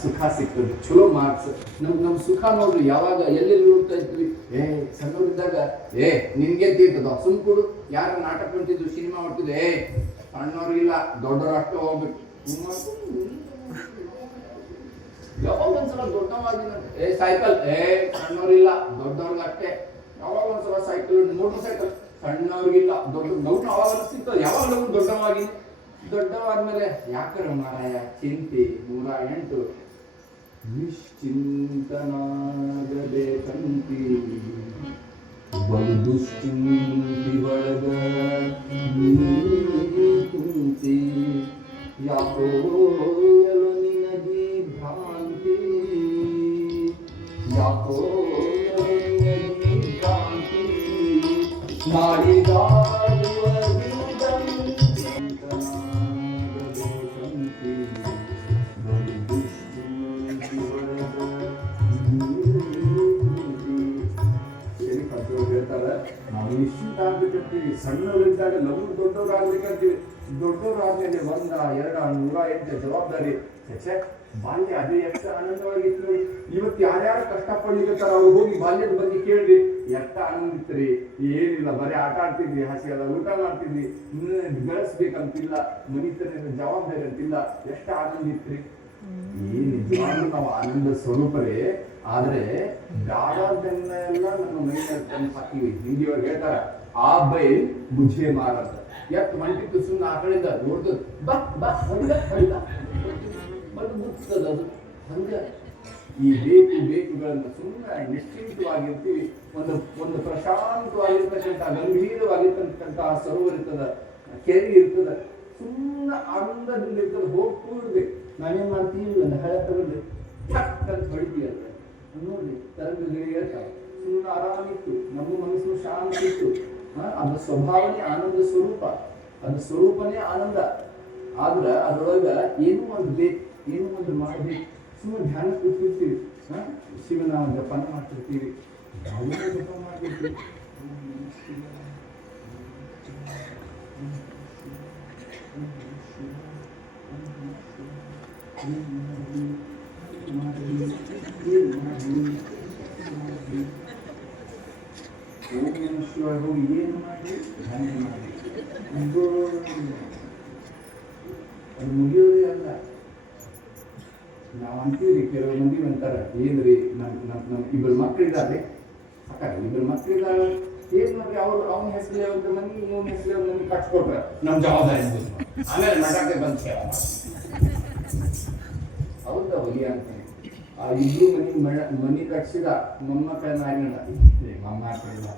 ಸುಖ ಸಿಗ್ತದೆ, ಚಲೋ ಮಾರ್ಕ್ಸ್. ನಮ್ ಸುಖ ನೋಡ್ರಿ ಯಾವಾಗ ಎಲ್ಲೆಲ್ಲಿ ನೋಡ್ತಾ ಇದ್ವಿ, ಸಣ್ಣವರಿದ್ದಾಗ ನಿನ್ಗೆ ತೀರ್ತದ ಸುಮ್ ಕೊಡು, ಯಾರ ನಾಟಕ ಮಾಡ್ತಿದ್ರು, ಸಿನಿಮಾ ಮಾಡ್ತಿದ್ರು, ಸಣ್ಣವ್ರಿಗಿಲ್ಲ ದೊಡ್ಡವ್ರ ಅಷ್ಟೇ ಹೋಗ್ಬೇಕು. ಯಾವಾಗ ಒಂದ್ಸಲ ದೊಡ್ಡವಾಗಿ ಸೈಕಲ್, ಸಣ್ಣವ್ರಿಲ್ಲ ದೊಡ್ಡವ್ರಿಗೆ ಅಷ್ಟೇ. ಯಾವಾಗ ಒಂದ್ಸಲ ಸೈಕಲ್, ಮೋಟರ್ ಸೈಕಲ್ ಸಣ್ಣವ್ರಿಗಿಲ್ಲ ದೊಡ್ಡ ಅವಾಗ ಸಿಗ್ತದೆ. ಯಾವಾಗ ನಾವು ದೊಡ್ಡವಾದ್ಮೇಲೆ ಯಾಕರ ಮಾರಾಯ ಚಿಂತೆ 108 ನಿಶ್ಚಿಂತನಾಗದೆ ಕಂತಿ ಬಲು ದುಶ್ಚಿಂತಿ ಒಳಗ ಕುಂತಿ ಯಾಕೋ ಎಲು ನಿನಗಿ ಭ್ರಾಂತಿ, ಯಾಕೋ ಎಲು ನಿನಗಿ ಭ್ರಾಂತಿ ನಾಡಿದಾಡುವ ನಾವು ನಿಶ್ಚಿಂತ ಆಗ್ಬೇಕಂತೀವಿ. ಸಣ್ಣವರಿದ್ದಾಗ ನಾವು ದೊಡ್ಡವರಾಗ್ಬೇಕಂತೀವಿ. ದೊಡ್ಡವರಾದ್ಮೇಲೆ 1, 2, 108 ಜವಾಬ್ದಾರಿ. ಬಾಲ್ಯ ಅದೇ ಎಷ್ಟು ಆನಂದವಾಗಿತ್ತು ನೋಡಿ. ಇವತ್ತು ಯಾರ್ಯಾರು ಕಷ್ಟಪಡ್ಲಿಕ್ಕತ್ತಾರ ಅವ್ರು ಹೋಗಿ ಬಾಲ್ಯದ ಬಗ್ಗೆ ಕೇಳ್ರಿ, ಎಷ್ಟ ಆನಂದ ಇತ್ರಿ. ಏನಿಲ್ಲ, ಬರೀ ಆಟ ಆಡ್ತಿದ್ವಿ, ಹಸಿಯಲ್ಲ ಊಟ ಮಾಡ್ತಿದ್ವಿ, ಬೆಳೆಸ್ಬೇಕಂತಿಲ್ಲ, ಮನಿತನ ಜವಾಬ್ದಾರಿ ಅಂತಿಲ್ಲ, ಎಷ್ಟು ಆನಂದ ಇತ್ರಿ. ಈ ನಿಜವಾಗ್ಲೂ ನಾವು ಆನಂದ ಸ್ವರೂಪರೇ. ಆದ್ರೆ ಗಾಢದನ್ನೆಲ್ಲ ನಮ್ಮ ಮೈನಲ್ಲಿ ತಂದು ಹಾಕಿವಿ. ಹಿಂದಿಯವ್ರು ಹೇಳ್ತಾರ, ಆ ಬೈಲ್ ಮುಜೆ ಮಾರಂತ. ಎತ್ ಮಂಟಿತ್ತು ಸುಮ್ಮನೆ ಆ ಕಡೆಯಿಂದ ನೋಡ್ತದ, ಬಾ ಮುಗಿಸ್ತದ ಅದು. ಹಂಗ ಈ ಬೇಕುಗಳನ್ನು ಸುಮ್ಮನೆ ನಿಶ್ಚಿಂತವಾಗಿರ್ತೀವಿ. ಒಂದು ಪ್ರಶಾಂತವಾಗಿರ್ತಕ್ಕಂಥ, ಗಂಭೀರವಾಗಿರ್ತಕ್ಕಂತಹ ಸರೋವರ ಇರ್ತದ, ಕೆರೆ ಇರ್ತದ, ಸುಮ್ಮನೆ ಆನಂದದಿಂದ ಇರ್ತದ. ಹೋಗಿ ಕೂಡ್ಬೇಕು. ನಾವೇನ್ ಮಾಡ್ತೀವಿ, ಒಂದು ಹಳೆ ತಗೊಂಡು ಚಕ್ ಅಂತ ಹೊಡಿತೀವಿ. ಅದ್ರ ನೋಡ್ರಿ ತರಂಗಗಳಿಗೆ ಇರ್ತಾವ. ಸುಮ್ಮನೆ ಆರಾಮಿತ್ತು, ನಮ್ಮ ಮನಸ್ಸು ಶಾಂತಿ ಇತ್ತು. ಅದ್ರ ಸ್ವಭಾವನೆ ಆನಂದ ಸ್ವರೂಪ, ಅದ್ರ ಸ್ವರೂಪನೇ ಆನಂದ. ಆದ್ರ ಅದ್ರೊಳಗ ಏನೋ ಒಂದು ಬೇಕು, ಏನೋ ಒಂದು ಮಾಡ್ಬೇಕು. ಸುಮ್ಮನೆ ಧ್ಯಾನ ಕೂತಿರ್ತೀವಿ, ಶಿವನ ಜಪನ ಮಾಡ್ತಿರ್ತೀವಿ, ಜಪ ಮಾಡ್ತಿರ್ತೀವಿ. ಹೋಗಿ ಏನು ಮಾಡಿ ಧ್ಯಾನ ಮಾಡಿ, ಅದು ಮುಗಿಯೋದೇ ಅಲ್ಲ. ನಾವು ಅಂತೀವಿ, ಕೆಲವು ಮಂದಿ ಅಂತಾರ, ಏನ್ರಿ ನಮ್ 2 ಮಕ್ಕಳಿದ್ದಾರೆ, ಸಾಕ 2 ಮಕ್ಕಳಿದ್ದಾರೆ, ಏನ್ ನೋಡ್ರಿ ಅವ್ನ ಹೆಸರೇ ಒಂದು ಮನಿ, ಇವನ ಹೆಸರೇ ಒಂದು ಮನಿ ಕಟ್ಕೊಟ್ರ ನಮ್ ಜವಾಬ್ದಾರಿ. ಆಮೇಲೆ ನಡಕ್ಕೆ ಬಂದ್ ಸೇವಾ ಹೌದಾ ಹೊಲಿ ಅಂತಾನೆ. ಆ 2 ಮನಿ ಕಟ್ಸಿದ ಮೊಮ್ಮಕ್ಕಳ ನಾರಿನ ಮೊಮ್ಮಕ್ಕಳಿಲ್ಲ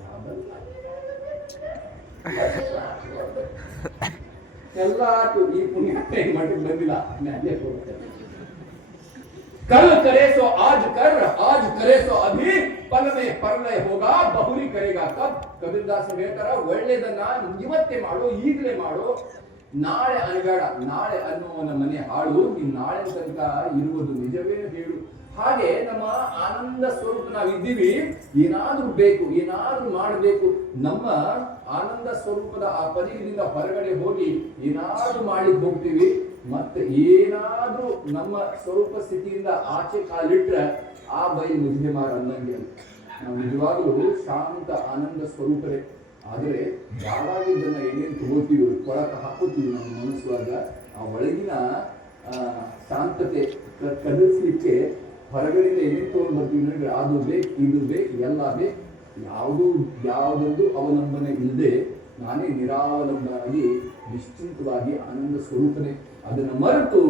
ಎಲ್ಲ ಈ ಪುಣ್ಯ ಮಟ್ಟಿಗೆ ಬಂದಿಲ್ಲ. कल करे सो आज कर, आज करे सो अभी, पल में परलय होगा ಬಹುರಿ ಕರೆಗಾ ಕಬ್. ಕಬೀರ್ದಾಸ್ ಹೇಳ್ತಾರ, ಒಳ್ಳೆದನ್ನ ಇವತ್ತೇ ಮಾಡು, ಈಗಲೇ ಮಾಡು, ನಾಳೆ ಅನಬೇಡ. ನಾಳೆ ಅನ್ನುವನ ಮನೆ ಹಾಳು, ನೀನ್ ನಾಳೆ ತನಕ ಇರುವುದು ನಿಜವೇ ಹೇಳು. ಹಾಗೆ ನಮ್ಮ ಆನಂದ ಸ್ವರೂಪ ನಾವಿದ್ದೀವಿ. ಏನಾದ್ರೂ ಬೇಕು, ಏನಾದ್ರೂ ಮಾಡಬೇಕು. ನಮ್ಮ ಆನಂದ ಸ್ವರೂಪದ ಆ ಪರಿಧಿಯಿಂದ ಹೊರಗಡೆ ಹೋಗಿ ಏನಾದ್ರೂ ಮಾಡಿ ಹೋಗ್ತೀವಿ. ಮತ್ತೆ ಏನಾದ್ರೂ ನಮ್ಮ ಸ್ವರೂಪ ಸ್ಥಿತಿಯಿಂದ ಆಚೆ ಕಾಲಿಟ್ರೆ ಆ ಬೈಲ್ ಮುಜೆ ಮಾರ ಅನ್ನಂಗೆ. ನಾವು ನಿಜವಾಗ್ಲೂ ಶಾಂತ ಆನಂದ ಸ್ವರೂಪರೇ. ಆದರೆ ಯಾವಾಗ ಇದನ್ನ ಏನೇನು ತಗೋತೀವಿ, ಕೊಳಕ ಹಾಕೋತೀವಿ ನಮ್ಮ ಮನಸ್ಸುವಾಗ, ಆ ಒಳಗಿನ ಶಾಂತತೆ ಕದಲಿಸ್ಲಿಕ್ಕೆ ಹೊರಗಡೆಯಿಂದ ಏನೇನು ತಗೊಂಡು ಬರ್ತೀವಿ ನೋಡ್ರಿ, ಅದು ಬೇಕು, ಇದು ಬೇಕು, ಎಲ್ಲ ಬೇಕು. ಯಾವುದೊಂದು ಅವಲಂಬನೆ ಇಲ್ಲದೆ ನಾನೇ ನಿರಾವಲಂಬನಾಗಿ ನಿಶ್ಚಿಂತವಾಗಿ ಆನಂದ ಸ್ವರೂಪನೇ. ಅದನ್ನ ಮರೆತು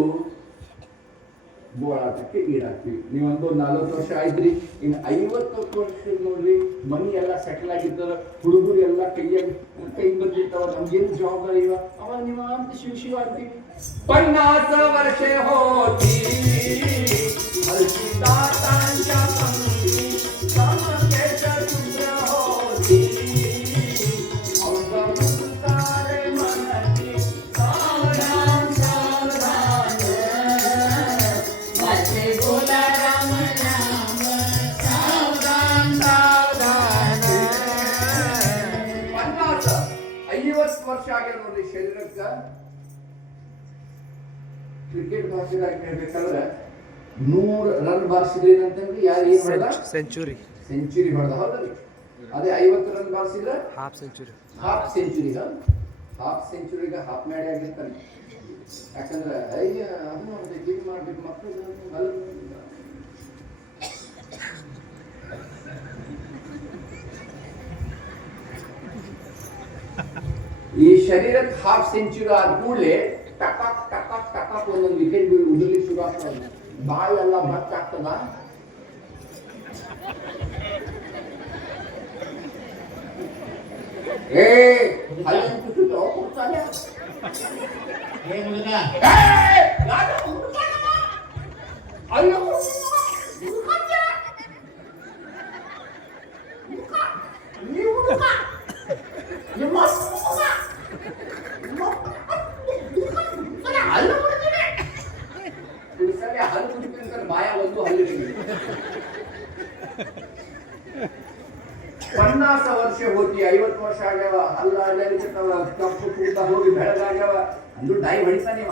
ಗೋಳಾಟಕ್ಕೆ ಈಡಾಗ್ತೀವಿ. ನೀವೊಂದು 40 ವರ್ಷ ಆಯ್ತ್ರಿ, ಇನ್ನು 50 ವರ್ಷ ನೋಡ್ರಿ, ಮನಿ ಎಲ್ಲ ಸೆಟಲ್ ಆಗಿರ್ತಾರ, ಹುಡುಗರು ಎಲ್ಲ ಕೈ ಬಂದಿರ್ತಾವ, ನಮ್ಗೇನು ಜವಾಬ್ದಾರಿ ಇವ. ಅವಾಗ ನೀವು ಅಂತ ಶಿವ ಆಗ್ತೀವಿ. 50 ವರ್ಷ ಹೋಗಿ ನೋಡ್ರಿ ಶರೀರಕ್ಕ. ಕ್ರಿಕೆಟ್ ಭಾಷೆದಾಗ ಹೇಳ್ಬೇಕಂದ್ರೆ 100 ರನ್ ಬಾರಿಸಿದ್ರಿ ಅಂತಂದ್ರೆ ಯಾರು ಏನ್ ಹೊಡೆದ? ಸೆಂಚುರಿ ಹೊಡೆದ. ಹೌದಲ್ಲ? ಅದೇ 50 ರನ್ ಬಾರಿಸಿದ್ರೆ ಹಾಫ್ ಸೆಂಚುರಿ. ಹಾಫ್ ಸೆಂಚುರಿಗೆ ಹಾಫ್ ಮ್ಯಾಡಿ ಆಗಿರ್ತಾನೆ. ಯಾಕಂದ್ರೆ ಅಯ್ಯ ಅದು ಮಾಡ್ಬೇಕು ಇದು ಮಾಡ್ಬೇಕು ಮಕ್ಕಳು ಈ ಶರೀರಕ್ಕೆ ಹಾಫ್ ಸೆಂಚುರಿ ಆದ ಕೂಡಲೇ ಟಕಾಕ್ ಟಕಾಕ್ ಟಕಾಕ್ ಒಂದೊಂದು ವಿಕೆಟ್ ಉದುರ್ಲಿಕ್ಕೆ ಶುರು ಆಗ್ತದೆ. ಬಾಯಿ ಎಲ್ಲ ಬಟ್ ಆಗ್ತದ. ಏ ಅಲ್ಲಿ ಕೊಡ್ತಾನೆ ಅಯ್ಯೋ ಬಾಯ ಒಂದು ಹಲ್ಲಿ 50 ವರ್ಷ ಹೋಗಿ 50 ವರ್ಷ ಆಗ್ಯಾವ. ಹಲ್ಲ ಕಪ್ಪು ಕೂತ ಹೋಗಿ ಬೆಳಗಾಗ್ಯಾವ ಅಂದು ಡೈ ಹೊಡಿತಾನಿವ.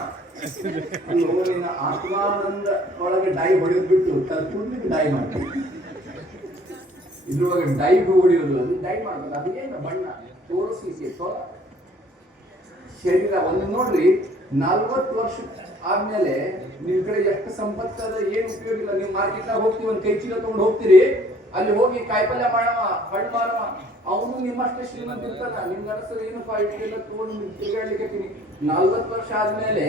ನಿನ್ನ ಆತ್ಮಾನಂದ ಒಳಗೆ ಡೈ ಹೊಡೆದ್ ಬಿಟ್ಟು ಕೂಡ್ಲಿಕ್ಕೆ ಡೈ ಮಾಡ್ತೀವಿ. ಇದ್ರೊಳಗೆ ಡೈ ಹೊಡಿಯೋದು ಅದು ಡೈ ಮಾಡೋದು. ಅದೇನು ಬಣ್ಣ ತೋರಿಸ್ಲಿಕ್ಕೆ ಶರೀರ ಒಂದು ನೋಡ್ರಿ. 40 ವರ್ಷ ಆದ್ಮೇಲೆ ನಿಮ್ ಕಡೆ ಎಷ್ಟು ಸಂಪತ್ತದ ಏನ್ ಉಪಯೋಗ ಇಲ್ಲ. ನೀವು ಮಾರ್ಕೆಟ್ನಾಗ ಹೋಗ್ತೀವಿ, ಒಂದು ಕೈ ಚೀಲ ತಗೊಂಡು ಹೋಗ್ತೀರಿ, ಅಲ್ಲಿ ಹೋಗಿ ಕಾಯಿಪಲ್ಯ ಮಾಡವ ಹಣ್ಣು ಮಾರವ, ಅವನು ನಿಮ್ಮಷ್ಟೇ ಶ್ರೀಮಂತ ಇರ್ತಾನ. ನಿಮ್ ಅನಸರು ಏನು ಎಲ್ಲ ತಗೊಂಡು ನಿಮ್ ತಿರುಗಾಡ್ಲಿಕ್ಕೆ 40 ವರ್ಷ ಆದ್ಮೇಲೆ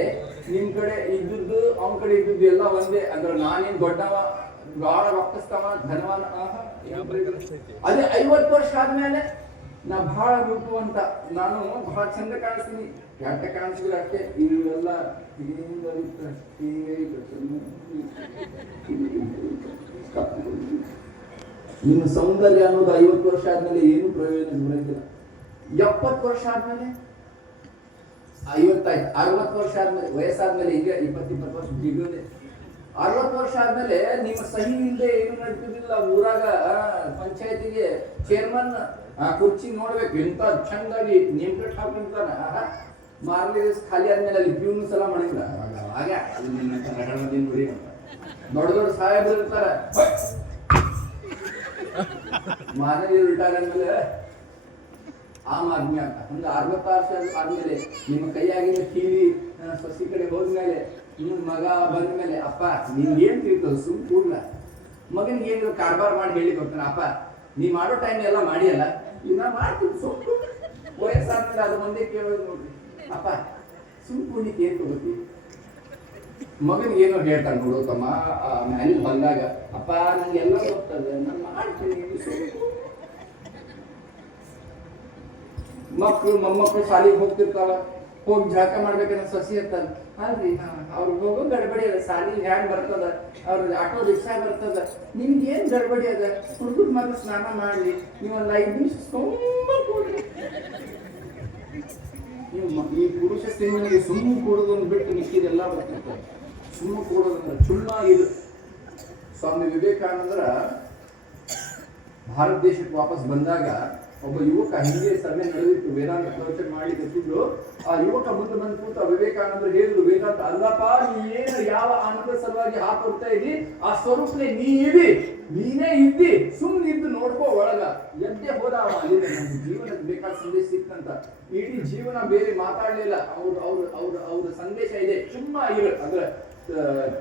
ನಿಮ್ ಕಡೆ ಇದ್ದದ್ದು ಅವನ ಕಡೆ ಇದ್ದದ್ದು ಎಲ್ಲ ಒಂದೇ. ಅಂದ್ರೆ ನಾನೇನ್ ದೊಡ್ಡವ ಬಾಳ ರೊಕ್ಕಸ್ತವ ಧನವಾನ. ಅದೇ 50 ವರ್ಷ ಆದ್ಮೇಲೆ ನಾ ಬಹಳ ರೂಪವಂತ, ನಾನು ಬಹಳ ಚಂದ ಕಾಣಿಸ್ತೀನಿ. ಯಾಕೆ ಕಾಣಿಸಿದ್ರೆ ಅಷ್ಟೇ ಇವೆಲ್ಲ ನಿಮ್ಮ ಸೌಂದರ್ಯ ಅನ್ನೋದು 50 ವರ್ಷ ಆದ್ಮೇಲೆ ಏನು ಪ್ರಯೋಜನ ಬರೋದಿಲ್ಲ. 70 ವರ್ಷ ಆದ್ಮೇಲೆ 50 ಆಯ್ತು. 60 ವರ್ಷ ಆದ್ಮೇಲೆ ವಯಸ್ಸಾದ್ಮೇಲೆ ಈಗ 20 ವರ್ಷ ಜಿಗೋದೆ. 60 ವರ್ಷ ಆದ್ಮೇಲೆ ನಿಮ್ಮ ಸಹಿ ಇಲ್ಲದೆ ಏನು ನಡೀತಿದ್ದಿಲ್ಲ. ಊರಾಗ ಪಂಚಾಯತಿಗೆ ಚೇರ್ಮನ್ ಕುರ್ಚಿ ನೋಡ್ಬೇಕು ಎಂತ ಚಂದಾಗಿ ನೇಮ್ ಪ್ಲೇಟ್ ಹಾಕಿರ್ತಾನ. ಮಾರ್ಲಿ ದಿವಸ ಖಾಲಿ ಆದ್ಮೇಲೆ ಅಲ್ಲಿ ಪ್ಯೂನ್ ಸಲ ಮಾಡಿಲ್ಲ. ಹಾಗೆ ದೊಡ್ಡ ದೊಡ್ಡ ಸಾಹೇಬರು ಇರ್ತಾರ. ಮಾನವಿ ರಿಟೈರ್ ಆದ್ಮೇಲೆ ಆಮ್ ಆದ್ಮಿ ಅಂತ ಒಂದು 60 ವರ್ಷ ಆದ್ಮೇಲೆ ನಿಮ್ಮ ಕೈಯಾಗಿನ ಕಿವಿ ಸಸಿ ಕಡೆ ಹೋದ್ಮೇಲೆ ನಿಮ್ಮ ಮಗ ಬಂದ್ಮೇಲೆ ಅಪ್ಪ ನಿಮ್ಗೆ ಏನ್ ತಿಳ್ತದ ಸುಮ್ ಕೂಡ್ಲ ಮಗನಿಗೆ ಏನಿದ್ರು ಕಾರ್ಬಾರ್ ಮಾಡಿ ಹೇಳಿ ಕೊಡ್ತಾನೆ. ಅಪ್ಪ ನೀ ಮಾಡೋ ಟೈಮ್ ಎಲ್ಲ ಮಾಡಿಯಲ್ಲ, ನಾ ಮಾಡ್ತೀನಿ ಸುಮ್ ವಯಸ್ಸಾದ್ಮೇಲೆ ಅದು ಒಂದೇ ಕೇಳೋದು ನೋಡ್ರಿ. ಅಪ್ಪ ಸುಮ್ ಕೂಡ್ಲಿಕ್ಕೆ ಏನ್ ತಗೋತಿ? ಮಗನಿಗೆ ಏನೋ ಹೇಳ್ತಾನೆ ನೋಡು ತಮ್ಮ ಮ್ಯಾಲಿ ಬಂದಾಗ, ಅಪ್ಪ ನಂಗೆಲ್ಲ ಗೊತ್ತದ ನಾನು ಮಾಡ್ತೀನಿ. ಮಕ್ಕಳು ಮೊಮ್ಮಕ್ಕಳು ಶಾಲೆಗೆ ಹೋಗ್ತಿರ್ತಾವ, ಹೋಗಿ ಜಳಕ ಮಾಡ್ಬೇಕಂದ್ರೆ ಸಸಿ ಇರ್ತಾರ. ಅಲ್ರಿ ಅವ್ರಿಗೆ ಹೋಗೋ ಗಡ್ಬಡಿ ಅದ, ಶಾಲಿ ಹ್ಯಾಂಡ್ ಬರ್ತದ, ಅವ್ರ ಆಟೋ ರಿಕ್ಷಾ ಬರ್ತದ, ನಿಮ್ಗೆ ಏನ್ ಗಡ್ಬಡಿ ಅದ? ಹುಡುಗರ ಮಕ್ಕಳು ಸ್ನಾನ ಮಾಡ್ಲಿ, ನೀವು ಒಂದು 5 ನಿಮಿಷ ತುಂಬ ಕೂಡ್ರಿ. ನೀವು ಈ ಪುರುಷ ಸ್ತ್ರೀಗಳಿಗೆ ಸುಮ್ಮ ಕೂಡೋದನ್ನು ಬಿಟ್ಟು ಮಿಕ್ಕಿದೆಲ್ಲ ಬರ್ತಿರ್ತಾರೆ. ಸುಮ್ಮ ಕೂಡೋದಂದ್ರೆ ಚುಮ್ಮ ಇದು. ಸ್ವಾಮಿ ವಿವೇಕಾನಂದರ ಭಾರತ ದೇಶಕ್ಕೆ ವಾಪಸ್ ಬಂದಾಗ ಒಬ್ಬ ಯುವಕ ಹಿಂದೆ ಸಭೆ ನಡೆದಿತ್ತು, ವೇದಾಂತ ಪ್ರವಚನ ಮಾಡಿ ಗೊತ್ತಿದ್ರು. ಆ ಯುವಕ ಮುಂದೆ ಬಂದು ಕೂತ ವಿವೇಕಾನಂದರು ಹೇಳಿದ್ರು, ವೇದಾಂತ ಅಲ್ಲಪ್ಪ, ನೀ ಏನು ಯಾವ ಆನಂದ ಸಲುವಾಗಿ ಹಾಕೊಡ್ತಾ ಇದ್ದಿ ಆ ಸ್ವರೂಪನೇ ನೀ ಇದಿ, ನೀನೇ ಇದ್ದಿ, ಸುಮ್ಮನೆ ಇದ್ದು ನೋಡ್ಕೋ ಒಳಗ. ಎದ್ದೆ ಹೋದ ಅವ ಅಲ್ಲಿಂದ. ನಮ್ಗೆ ಜೀವನಕ್ಕೆ ಬೇಕಾದ ಸಂದೇಶ ಸಿಕ್ತಂತ. ಇಡೀ ಜೀವನ ಬೇರೆ ಮಾತಾಡ್ಲಿಲ್ಲ. ಅವ್ರ ಸಂದೇಶ ಇದೆ, ಚುಮ್ಮ ಇರು. ಅಂದ್ರೆ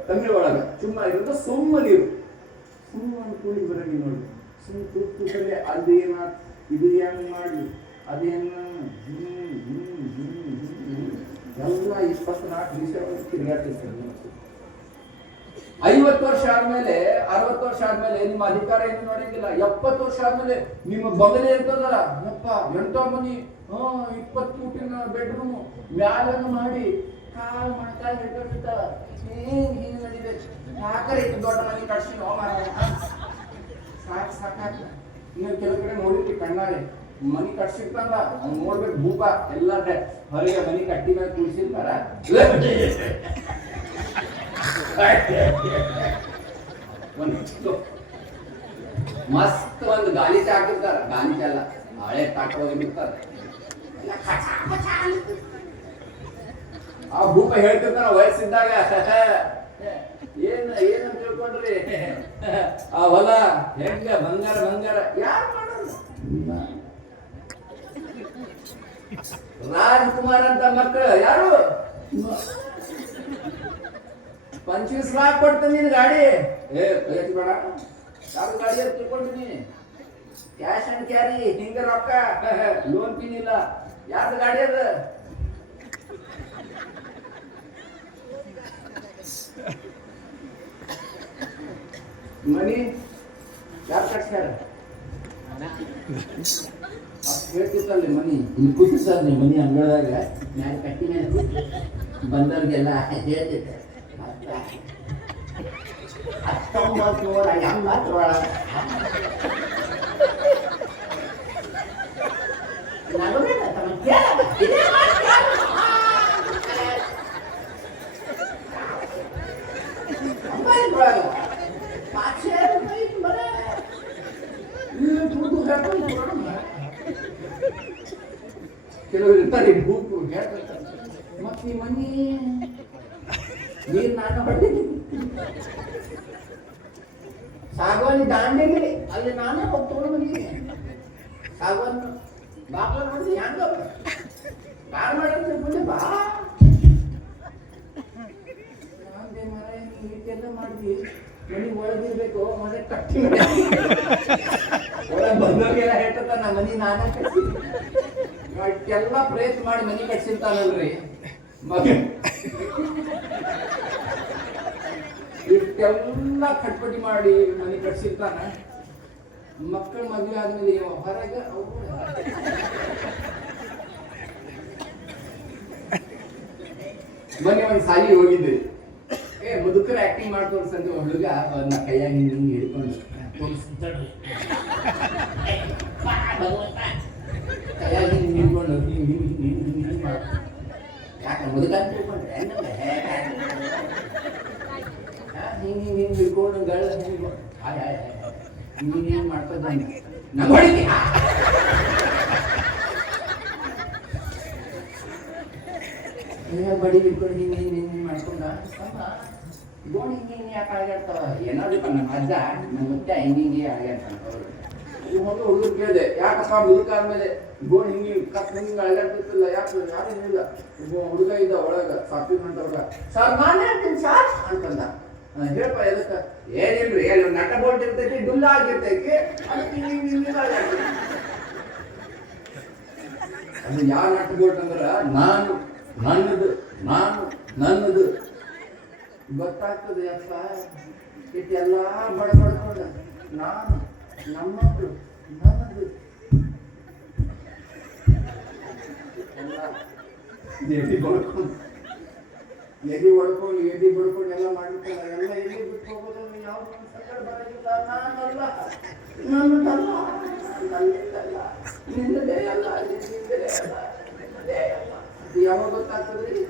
ತಮಿಳು ಒಳಗ ಚುಮ್ಮ ಇರೋದು ಸುಮ್ಮನಿರು. ಸುಮ್ಮನೆ ಕೂಲಿ ಬರಂಗಿ ನೋಡಿ. ಸುಮ್ಮ ಕೂತಲ್ಲೇ ಅದೇನ ಇದು ಹೆಂಗ್ ಮಾಡ್ಲಿ ಅದೇನ ಎಲ್ಲ 24 ದಿವಸ ತಿರುಗಾಡ್ತಿರ್ತಾರೆ. 50 ವರ್ಷ ಆದ್ಮೇಲೆ 60 ವರ್ಷ ಆದ್ಮೇಲೆ ನಿಮ್ಮ ಅಧಿಕಾರ ಏನು ನೋಡಂಗಿಲ್ಲ. 70 ವರ್ಷ ಆದ್ಮೇಲೆ ನಿಮ್ಮ ಬಂಗಲೆ ಇರ್ತದಲ್ಲ, ಯಪ್ಪ ಎಂತ ಮನಿ, 20 ಫೂಟಿನ ಬೆಡ್ರೂಮ್ ಮ್ಯಾಲನ್ನು ಮಾಡಿ ಕಾಲ್ ಮಣ್ಕಾಲ್ ಹಿಡ್ಕೊಂಡಿರ್ತಾವ. ಹಿಂಗ್ ನಡೀದೆ ಯಾಕರೆ ಇದು ದೊಡ್ಡ ಮನೆ ಕಟ್ಸಿ ಸಾಕಾಕ. ಇನ್ನು ಕೆಲವು ಕಡೆ ನೋಡಿರ್ತಿ ಕಣ್ಣಾರೆ ಮನಿ ಕಟ್ಸಿರ್ತಾರ, ಅವ್ನು ನೋಡ್ಬೇಕು ಭೂಪ ಎಲ್ಲ ಹೊರಗೆ ಮನಿ ಕಟ್ಟಿ ಮೇಲೆ ಕುಡಿಸಿರ್ತಾರ. ಮಸ್ತ್ ಒಂದು ಗಾಲಿಚಾ ಹಾಕಿರ್ತಾರ. ಗಾಲಿಚಾ ಅಲ್ಲ, ಹಳೆ ತಾಟವಾಗಿ ಬಿಡ್ತಾರ. ಆ ಭೂಪ ಹೇಳ್ತಿರ್ತಾನ ವಯಸ್ಸಿದ್ದಾಗ ಏನಂತ ನೋಡ್ರಿ ಆ ಹೊಲ ಹೆಂಗ ಬಂಗಾರ ಬಂಗಾರ ಯಾರು ಮಾಡೋದು. ರಾಜ್ಕುಮಾರ್ ಅಂತ ಮಕ್ಕಳು ಯಾರು 25 लाख ಕೊಡ್ತೀನಿ ನೀನು ಗಾಡಿ ಕೈತಿ ಬೇಡ ಯಾವ ಗಾಡಿ ಅಂತ ತಿಳ್ಕೊಂಡಿನಿ ಕ್ಯಾಶ್ ಅಂಡ್ ಕ್ಯಾರಿ ಹಿಂಗ ರೊಕ್ಕ ಲೋನ್ ಪಿನ್ ಇಲ್ಲ ಯಾವ್ದು ಗಾಡಿ ಅದ ಮನಿ ಯಾರು ಕಟ್ಸ್ಯಾರ ಹೇಳ್ತಿತ್ತಲ್ರಿ ಮನಿ ಇಲ್ಲಿ ಕೂತಿರ್ತಾರ್ರಿ ಮನಿ ಅಂಗಳದಾಗ ಮ್ಯಾಲ ಕಟ್ಟಿ ಮೇಲೆ ಬಂದವ್ರಿಗೆಲ್ಲ ಹೇಳ್ತಿದ್ದೆ 1980 ಕೆಲವರು ಇರ್ತಾರೆ ಬೂಕು ಹೇಳ್ತಾರೆ ಮತ್ತೆ ಈ ಮನಿ ನೀರು ನಾನು ಹೊಡೆದಿದ್ದೀನಿ ಸಾಗವಾನಿ ದಾಂಡೇಲಿ ಅಲ್ಲಿ ನಾನೇ ಹೋಗ್ತೋಳು ಮನೆಗೆ ಸಾಗವಾನಿ ಬಾಗ್ಲ ನೋಡಿದ್ವಿ ಹೆಂಗ ಕಾರ್ ಮಾಡಂತ ಮುಂದೆ ಬಾ ನಾನೇ ಮರ ಈಟೆಲ್ಲ ಮಾಡಿದ್ವಿ ಮನೆ ಒಳಗಿರ್ಬೇಕು ಮನೆ ಕಟ್ಟಿ ಒಳಗೆ ಬಂದವ್ರಿಗೆಲ್ಲ ಹೇಳ್ತ ನಾ ಮನೆ ನಾನೇ ಕಟ್ಸಿದ್ವಿ ಇಷ್ಟೆಲ್ಲ ಪ್ರಯತ್ನ ಮಾಡಿ ಮನೆ ಕಟ್ಸಿರ್ತಾನಲ್ರಿ ಮಗ ಇಷ್ಟೆಲ್ಲ ಕಟ್ಪಟಿ ಮಾಡಿ ಮನೆ ಕಟ್ಸಿರ್ತಾನ ಮಕ್ಕಳ ಮದುವೆ ಆದ್ಮೇಲೆ ಹೊರಗೆ ಮೊನ್ನೆ ಒಂದು ಸಾಲಿ ಹೋಗಿದ್ದೆ ಮುದುಕರ ಆಕ್ಟಿಂಗ್ ಮಾಡಿ ತೋರಿಸಂತ ಹುಡುಗ ಅವ್ರನ್ನ ಕೈಯಾಗಿ ಹಿಂಗೆ ಹಿಡ್ಕೊಂಡು ಕೈಯಾಗಿ ಹಿಂಗೆ ಹಿಡ್ಕೊಂಡು ಯಾಕೆ ಮುದುಕ ಅಂತ ತಿಳ್ಕೊಂಡ್ರೆ ಹಿಂಗೆ ಹಿಡ್ಕೊಂಡು ಗಳ ನೀನೇನು ಮಾಡ್ತದ ನಮ್ಮ ಹೊಡಿತಿ ಬಡಿ ಹಿಡ್ಕೊಂಡು ಹಿಂಗೆ ಮಾಡ್ಕೊಂಡ ಗೋಣಿ ಹಿಂಗೆ ಯಾಕೆ ಆಗಾಡ್ತಾವ ಏನಾದ್ರು ನಮ್ಮ ಅಜ್ಜ ನಮ್ಮ ಮುತ್ತೆ ಹಿಂಗೆ ಆಗಾಡ್ತಾನ ಹೋಗಿ ಹುಡುಗರು ಕೇಳಿದೆ ಯಾಕಪ್ಪ ಮುದುಕ ಆದ್ಮೇಲೆ ಗೋಣಿ ಹಿಂಗೆ ಕಪ್ ಹಿಂಗೆ ಅಳಗಾಡ್ತಿರ್ತಿಲ್ಲ ಯಾಕೆ ಯಾರೇನಿಲ್ಲ ಹುಡುಗ ಇದ್ದ ಒಳಗ ಸಪ್ಲಿಮೆಂಟ್ ಒಳಗ ಸರ್ ನಾನೇ ಹೇಳ್ತೀನಿ ಸಾರ್ ಅಂತಂದ ಹೇಳಪ್ಪ ಎದಕ್ಕ ಏನಿಲ್ರಿ ಅಲ್ಲಿ ನಟ ಬೋಲ್ಟ್ ಇರ್ತೈತಿ ಡುಲ್ಲ ಆಗಿರ್ತೈತಿ ಅದು ಯಾವ ನಟ ಬೋಲ್ಟ್ ಅಂದ್ರ ನಾನು ನನ್ನದು ನಾನು ನನ್ನದು ಗೊತ್ತಾಗ್ತದೆ ಅಪ್ಪ ಇಟ್ಟೆಲ್ಲ ಬಡಬಡ್ಕೊಂಡ ನಾನು ನಮ್ಮಕ್ಕಳು ನನ್ನದು ಎದಿ ಬಡ್ಕೊಂಡು ಎದಿ ಬಡ್ಕೊಂಡು ಎಲ್ಲ ಮಾಡಿರ್ತಾರೆ ಎಲ್ಲ ಎಲ್ಲಿ ಬಿಟ್ಟು ಹೋಗೋದು ಯಾವ ಬರೋದಿಲ್ಲ ನಾನಲ್ಲ ನನ್ನದಲ್ಲ ನನ್ನಿಂದಲ್ಲ ನಿನ್ನದೇ ಅಲ್ಲ ನಿನ್ನದೇ ಅಲ್ಲ ನಿನ್ನದೇ ಅಲ್ಲ ಅದು ಯಾವಾಗ ಗೊತ್ತಾಗ್ತದ್ರಿ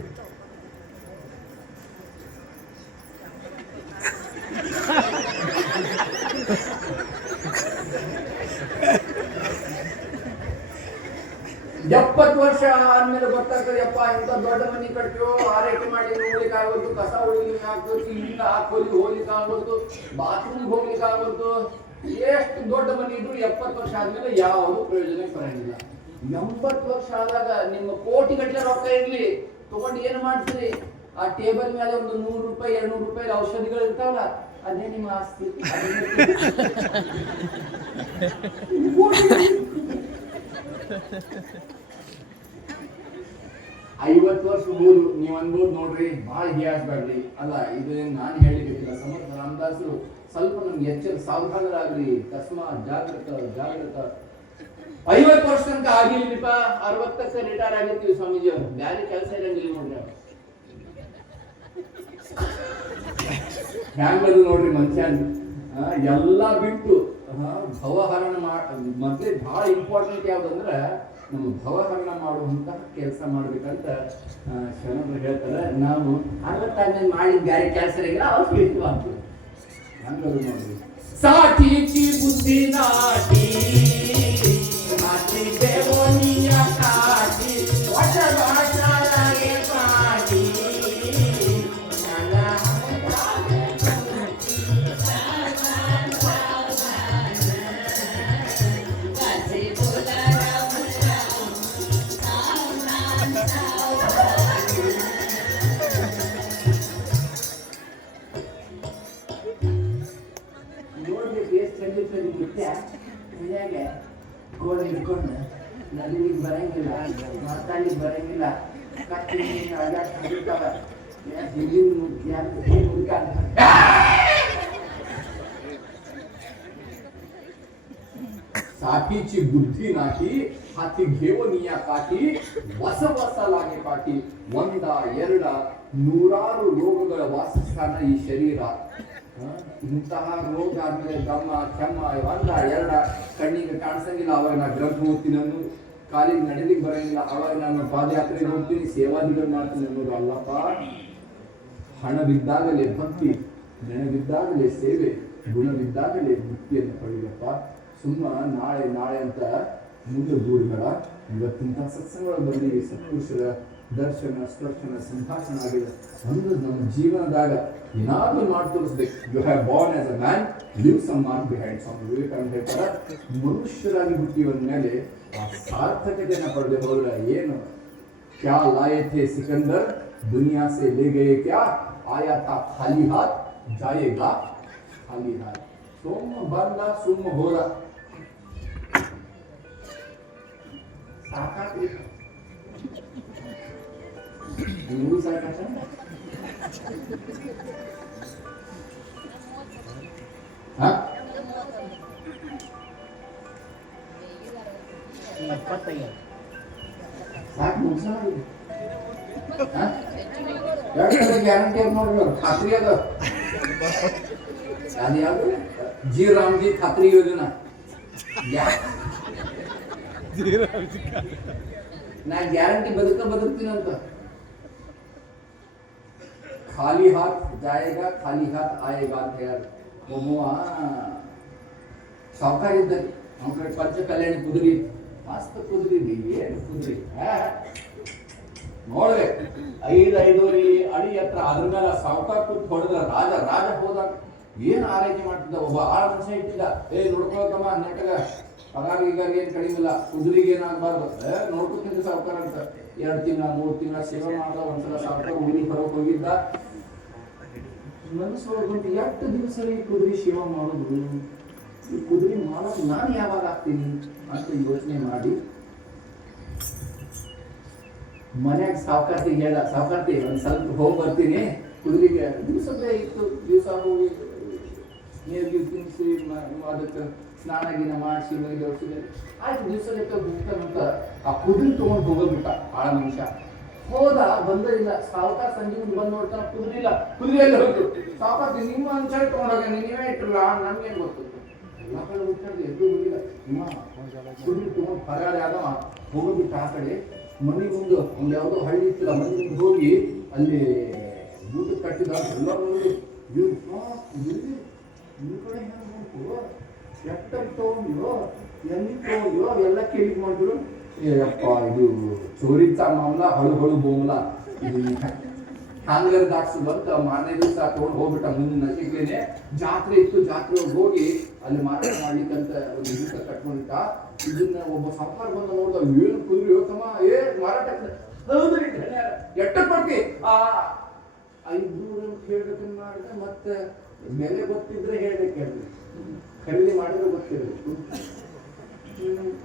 ಎಪ್ಪತ್ತು ವರ್ಷ ಆದ್ಮೇಲೆ ಗೊತ್ತಾಗ್ತದೆ ಅಪ್ಪ ಇಂಥ ದೊಡ್ಡ ಮನೆ ಕಟ್ಟಿಯೋ ಆರೈಕೆ ಮಾಡಿ ಹೋಗ್ಲಿಕ್ಕೆ ಆಗೋದು ಕಸ ಉಳಿಲಿಕ್ಕೆ ಆಗ್ಬೋದು ಹಿಂಗ ಹಾಕೋಲಿ ಹೋಗ್ಲಿಕ್ಕೆ ಆಗೋದು ಬಾತ್ರೂಮ್ಗೆ ಹೋಗ್ಲಿಕ್ಕೆ ಆಗೋದು ಎಷ್ಟು ದೊಡ್ಡ ಮನೆ ಇದ್ರು 70 ವರ್ಷ ಆದ್ಮೇಲೆ ಯಾವುದು ಪ್ರಯೋಜನ ಬರಂಗಿಲ್ಲ 80 ವರ್ಷ ಆದಾಗ ನಿಮ್ಮ ಕೋಟಿ ಗಟ್ಟಲೆ ರೊಕ್ಕ ಇರ್ಲಿ ತಗೊಂಡು ಏನು ಮಾಡ್ತೀರಿ ಆ ಟೇಬಲ್ ಮೇಲೆ ಒಂದು 100 ರೂಪಾಯಿ 200 ರೂಪಾಯಿ ಔಷಧಿಗಳು ಇರ್ತಾವಲ್ಲ ಅದೇ ನಿಮ್ಮ ಆಸ್ತಿ 50 ವರ್ಷ ಬೋದು ನೀವು ಅನ್ಬೋದು ನೋಡ್ರಿ ಬಹಳ ಇತಿಹಾಸ ಬೇಡ್ರಿ ಅಲ್ಲ ಇದು ನಾನು ಹೇಳಿಬೇಕಿಲ್ಲ ಸಮರ್ಥ ರಾಮದಾಸರು ಸ್ವಲ್ಪ ನಮ್ಗೆ ಎಚ್ಚರ ಸಾವಧಾನರಾಗ್ರಿ ತಸ್ಮಾತ್ ಜಾಗೃತ 50 ವರ್ಷ ತನಕ ಆಗಿಲ್ರಿಪ್ಪ 60ಕ್ಕೆ ರಿಟೈರ್ ಆಗಿರ್ತೀವಿ ಸ್ವಾಮೀಜಿ ಅವರು ಬ್ಯಾರೆ ಕೆಲಸ ಇರಂಗಿಲ್ಲ ನೋಡ್ರಿ ಹ್ಯಾಂಗದು ನೋಡ್ರಿ ಮನುಷ್ಯ ಎಲ್ಲ ಬಿಟ್ಟು ಭವಹರಣ ಮತ್ತೆ ಬಹಳ ಇಂಪಾರ್ಟೆಂಟ್ ಯಾವ್ದಂದ್ರೆ ನಮ್ಮ ಭವಹರಣ ಮಾಡುವಂತಹ ಕೆಲಸ ಮಾಡ್ಬೇಕಂತ ಶರಣರು ಹೇಳ್ತಾರೆ. ನಾವು 60 ಮಾಡಿದ ಬ್ಯಾರೆ ಕೆಲಸ ಇರಂಗಿಲ್ಲ ಅವ್ರು ಬಿಟ್ಟು ಆಗ್ತೀವಿ ಹಂಗದು ನೋಡ್ರಿ ಸಾಟಿಚಿ ಬುದ್ಧಿ ನಾಟಿ ದೇವನಿಯ ಕಾಟಿ ವಟ ಭಾಷಾಗೆ ಪಾಟಿ ಚಂದ್ರಪತಿ ಮುತ್ಯ ಕೈಯಾಗೆ ಗೋಡೆ ಹಿಡ್ಕೊಂಡು ನದಿಲಿಗೆ ಬರಂಗಿಲ್ಲ, ಮಾತಾಡ್ಲಿಕ್ಕೆ ಬರಂಗಿಲ್ಲ, ಕತ್ತಿ ಅಡ್ಡಾಡ್ತಾವ साठीची बुद्धी नाही हाती घेऊन या काठी ವಸ लागे पाठी ಒಂದ ಎರಡ ನೂರಾರು ರೋಗಗಳ ವಾಸಸ್ಥಾನ ಈ ಶರೀರ. ಇಂತಹ ರೋಗ ಆದ್ಮೇಲೆ ಗಮ್ಮ ಕೆಮ್ಮ ಒಂದ ಎರಡ ಕಣ್ಣಿಗೆ ಕಾಣಿಸಂಗಿಲ್ಲ, ಅವಾಗ ನಾ ಗ್ರಂಥ ಓದ್ತೀನಿ ಅನ್ನೋದು, ಕಾಲಿಗೆ ನಡಿಲಿಕ್ಕೆ ಬರಂಗಿಲ್ಲ, ಅವಾಗ ನಾನು ಪಾದಯಾತ್ರೆ ಹೋಗ್ತೀನಿ, ಸೇವಾದಿಗಳು ಮಾಡ್ತೀನಿ ಅನ್ನೋದು ಅಲ್ಲಪ್ಪ. ಹಣವಿದ್ದಾಗಲೇ ಭಕ್ತಿ, ನೆನವಿದ್ದಾಗಲೇ ಸೇವೆ, ಗುಣವಿದ್ದಾಗಲೇ ಮುಕ್ತಿಯನ್ನು ಪಡೆಯಪ್ಪ. ಸುಮ್ಮ ನಾಳೆ ನಾಳೆ ಅಂತ ಮುಂದೆ ದೂರಗಳ ಇವತ್ತಿಂತ ಸತ್ಸಂಗಗಳು ಬಂದಿವೆ, ಸತ್ಪುರುಷರ ದರ್ಶನ ಸ್ಪರ್ಶನ ಸಂಭಾಷಣ ಆಗಿದೆ. ಒಂದು ನಮ್ಮ ಜೀವನದಾಗ ಏನಾದ್ರೂ ಮಾಡಿ ತೋರಿಸ್ಬೇಕು. You have born as a man, live some mark behind. Swami Vivekananda ಹೇಳ್ತಾರೆ, ಮನುಷ್ಯರಾಗಿ ಹುಟ್ಟಿದ ಮೇಲೆ ಆ ಸಾರ್ಥಕತೆಯನ್ನು ಪಡೆದು ಹೋದ್ರೆ ಏನು, ಕ್ಯಾ ಲಾಯೆ ಥೇ ಸಿಕಂದರ್ दुनिया से ले गए क्या, आया था खाली हाथ जाएगा खाली हाथ. सोम बंदा सुम होरा साकात ಮೂರು ಸಾಕಾತ ಹಾ 25 ಸಾಕು ಮುಗಿಸೋಣ. ಗ್ಯಾರಂಟಿ ನೋಡ್ರಿ, ಖಾತ್ರಿ ಅದ. ಅದು ಯಾವುದು ಜಿ ರಾಮ್ಜಿ ಖಾತ್ರಿ ಯೋಜನಾ. ನಾ ಗ್ಯಾರಂಟಿ ಬದುಕ್ತೀನಂತ. ಖಾಲಿ ಹಾತ್ ಜಾಯೇಗಾ ಖಾಲಿ ಹಾತ್ ಆಯೇಗಾ ಅಂತ ಹೇಳಿ ಒಬ್ಬ ಸಾವುಕಾರ ಇದ್ದಲ್ಲಿ ನಮ್ಮ ಕಡೆ ಪಂಚ ಕಲ್ಯಾಣಿ ಕುದುರಿ, ಮಸ್ತ್ ಕುದುರಿ, ಏನು ಕುದುರಿ ನೋಡ್ಬೇಕು. 5-5 ಅಡಿ ಹತ್ರ ಅದ್ರ ಮೇಲೆ ಸಾವುಕಾರ ಕೂತ್ ಹೊಡೆದ್ರ ರಾಜ ರಾಜ ಹೋದಾಗ ಏನ್ ಆರೈಕೆ ಮಾಡ್ತಿದ್ದ, ಒಬ್ಬ ಆಳ ಮನುಷ್ಯ ಇಟ್ಟಿದ್ದ, ನೋಡ್ಕೊಳಕಮ್ಮ ನೆಟ್ಟಗ ಪಗಾರ ಈಗ ಏನ್ ಕಡಿಮೆ ಇಲ್ಲ, ಕುದುರಿಗೆ ಏನಾಗಬಾರ್ದು, ನೋಡ್ಕೊತಿದ್ದ ಸಾವುಕಾರ ಅಂತ. 2 ತಿಂಗಳ 3 ತಿಂಗಳ ಸೇವೆ ಮಾಡ್ದ. ಒಂದ್ಸಲ ಸಾವುಕಾರ ಊರಿಗೆ ಹೊರಗೆ ಹೋಗಿದ್ದ. ಮನಸ್ಸು ಎಷ್ಟು ದಿವಸ ಈ ಕುದುರೆ ಸೇವೆ ಮಾಡೋದು, ಈ ಕುದುರೆ ಮಾಡೋದು ನಾನು ಯಾವಾಗ ಆಗ್ತೀನಿ ಅಂತ ಯೋಚನೆ ಮಾಡಿ ಮನ್ಯಾಗ ಸಾವುಕಾರ್ತಿಗೆ ಹೇಳ, ಸಾವುಕಾರ್ತಿ ಒಂದ್ ಸ್ವಲ್ಪ ಹೋಗಿ ಬರ್ತೀನಿ ಕುದುರೆಗೆ. ದಿವಸದೇ ಇತ್ತು, ದಿವಸ ಹೋಗಿ ನೀರಿಗೆ ತಿನ್ನಿಸಿ ಅದಕ್ಕೆ ಸ್ನಾನ ಗೀನ ಮಾಡಿಸಿ ಒರೆಸಿದೆ. ಆಯ್ತು ದಿವಸದ ಹೋಗ್ತಾನಂತ ಆ ಕುದುರೆ ತಗೊಂಡು ಹೋಗೋದ್ಬಿಟ್ಟ ಆಳ ಮನುಷ್ಯ. ಹೋದ, ಬಂದಿಲ್ಲ. ಸಾವುಕಾರ ಸಂಜೆ ಮುಂದೆ ಬಂದು ನೋಡ್ತಾನ, ಕುದುರೆ ಇಲ್ಲ. ಕುದುರೆ ಎಲ್ಲ ಹೋಯ್ತು. ಸಾವುಕಾರ ನಿಮ್ಮ ಅನ್ಸರಿ ತಗೊಂಡಾಗ ನೀವೇ ಇಟ್ಟಿರಲ್ಲ, ನಮ್ಗೇನು ಗೊತ್ತು. ಎಲ್ಲ ಕಡೆ ಹುಡ್ಕೊಂಡು ಎದ್ದು ಹೋಗಿಲ್ಲ. ಕುದುರೆ ತಗೊಂಡು ಪರಾಡಿ ಆಗ ಹೋಗೋದ್ಬಿಟ್ಟ. ಆ ಕಡೆ ಮನೆ ಮುಂದೆ ಒಂದು ಯಾವುದೋ ಹಳ್ಳಿ ಇತ್ತಿಲ್ಲ, ಮನೆ ಮುಂದೆ ಹೋಗಿ ಅಲ್ಲಿ ಊಟ ಕಟ್ಟಿದ. ಎಲ್ಲರೂ ಈ ಕಡೆ ಹೆಂಗೆ ಎಟ್ಟ ತಗೊಂಡ್ಯೋ ಎಲ್ಲಿ ತಗೊಂಡ್ಯೋ ಎಲ್ಲ ಕೇಳಿ ಮಾಡಿದ್ರು. ಅಪ್ಪ ಇದು ಚೋರಿತ ಮಾಮಲ ಹಳು ಹಳು ಬೋಮಲ ಇದು ಹಾಂಗರ್ ದಾಟ್ಸು ಬಂತ. ಮಾರನೇ ದಿವಸ ತಗೊಂಡು ಹೋಗ್ಬಿಟ್ಟ. ಮುಂದಿನ ನಸಿಕ್ಲೇನೆ ಜಾತ್ರೆ ಇತ್ತು. ಜಾತ್ರೆ ಹೋಗಿ ಅಲ್ಲಿ ಮಾರಾಟ ಮಾಡ್ಲಿಕ್ಕಂತ ಒಂದು ಊಟ ಕಟ್ಕೊಂಡಿಟ್ಟ. ಇದನ್ನ ಒಬ್ಬ ಸಾವುಕಾರ ಬಂದ ನೋಡ್ದ, ಏನು ಕುದುರೆ ಯೋತಮ್ಮ ಮಾರಾಟ ಹೌದ್ರಿ ಎಟ್ಟ ಕೊಡ್ತಿ 500 ಹೇಳ್ಬೇಕಂತ ಮಾಡ್ದ. ಮತ್ತೆ ಬೆಲೆ ಗೊತ್ತಿದ್ರೆ ಹೇಳ್ಬೇಕು, ಹೇಳ್ರಿ ಖರೀದಿ ಮಾಡಿದ್ರೆ ಗೊತ್ತಿರ್ರಿ.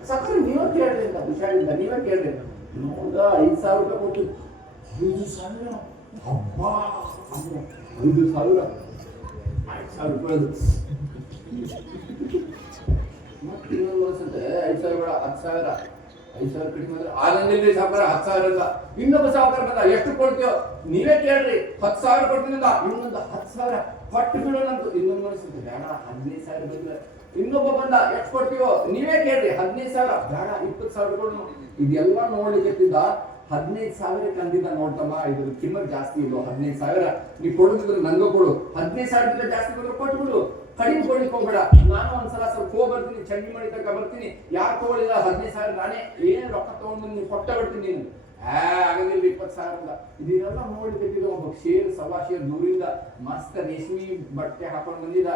ಸಕ್ಕರೆ ನೀವೇ ಕೇಳ್ರಿ ಅಂತ ಹುಷಾರಿಂದ, ನೀವೇ ಕೇಳ್ರಿ. ನೋಡ್ದ 5,000 ರೂಪಾಯಿ ಕೊಟ್ಟು 5,000 ಹಬ್ಬ 5,000 ರೂಪಾಯಿ. ಮತ್ತೆ ಇನ್ನೊಂದು ವರ್ಷದ 5,000 ಬೇಡ 10,000 5,000 ಕಡಿಮೆ ಅಂದ್ರೆ ಆಗಂಗಿಲ್ರಿ ಸಾವುಕಾರ. 10,000 ಅಂತ ಇನ್ನೊಬ್ಬ ಸಾವುಕಾರ ಬಂದ, ಎಷ್ಟು ಕೊಡ್ತೀವೋ ನೀವೇ ಕೇಳ್ರಿ, 10,000 ಕೊಡ್ತೀನಿ ಅಂತ. ಇನ್ನೊಂದು 10,000 ಕೊಟ್ಟು ಬಿಡೋಣಂತ. ಇನ್ನೊಂದು ಅನಿಸುತ್ತೆ, ಬೇಡ 15,000 ಬಂದ್ರೆ. ಇನ್ನೊಬ್ಬ ಬಂದ, ಎಷ್ಟು ಕೊಡ್ತೀವೋ ನೀವೇ ಕೇಳ್ರಿ, 15,000 ಬೇಡ 20,000 ಕೊಡು. ಇದೆಲ್ಲ ನೋಡ್ಲಿಕ್ಕೆ 15,000 ಕಂದಿದ್ದ. ನೋಡ್ತಮ್ಮ ಇದ್ರ ಕಿಮ್ಮತ್ ಜಾಸ್ತಿ ಇಲ್ಲ, 15,000 ನೀ ಕೊಡುದಿದ್ರೆ ನಂಗೆ ಕೊಡು. 15,000 ಜಾಸ್ತಿ ಬಂದ್ರೆ ಕೊಟ್ಬಿಡು, ಕಡಿಮೆ ಕೊಡ್ಲಿಕ್ಕೆ ಹೋಗ್ಬೇಡ. ನಾನು ಒಂದ್ಸಲ ಸ್ವಲ್ಪ ಹೋಗಿ ಬರ್ತೀನಿ, ಚಂಡಿ ಮಾಡಿ ತನಕ ಬರ್ತೀನಿ. ಯಾರು ತಗೊಳ್ಳಿಲ್ಲ 15,000 ನಾನೇ ಏನ್ ರೊಕ್ಕ ತಗೊಂಡು ನೀನು ಕೊಟ್ಟ ಬಿಡ್ತೀನಿ. ನೀನು ಆಗಂಗಿಲ್ಲ 20,000 ಇದನ್ನೆಲ್ಲ ನೋಡಿ ಒಬ್ಬ ಶೇರ್ ಸವಾ ಶೇರ್ ದೂರಿಂದ ಮಸ್ತ್ ರೇಷ್ಮಿ ಬಟ್ಟೆ ಹಾಕೊಂಡು ಬಂದಿದ್ದ.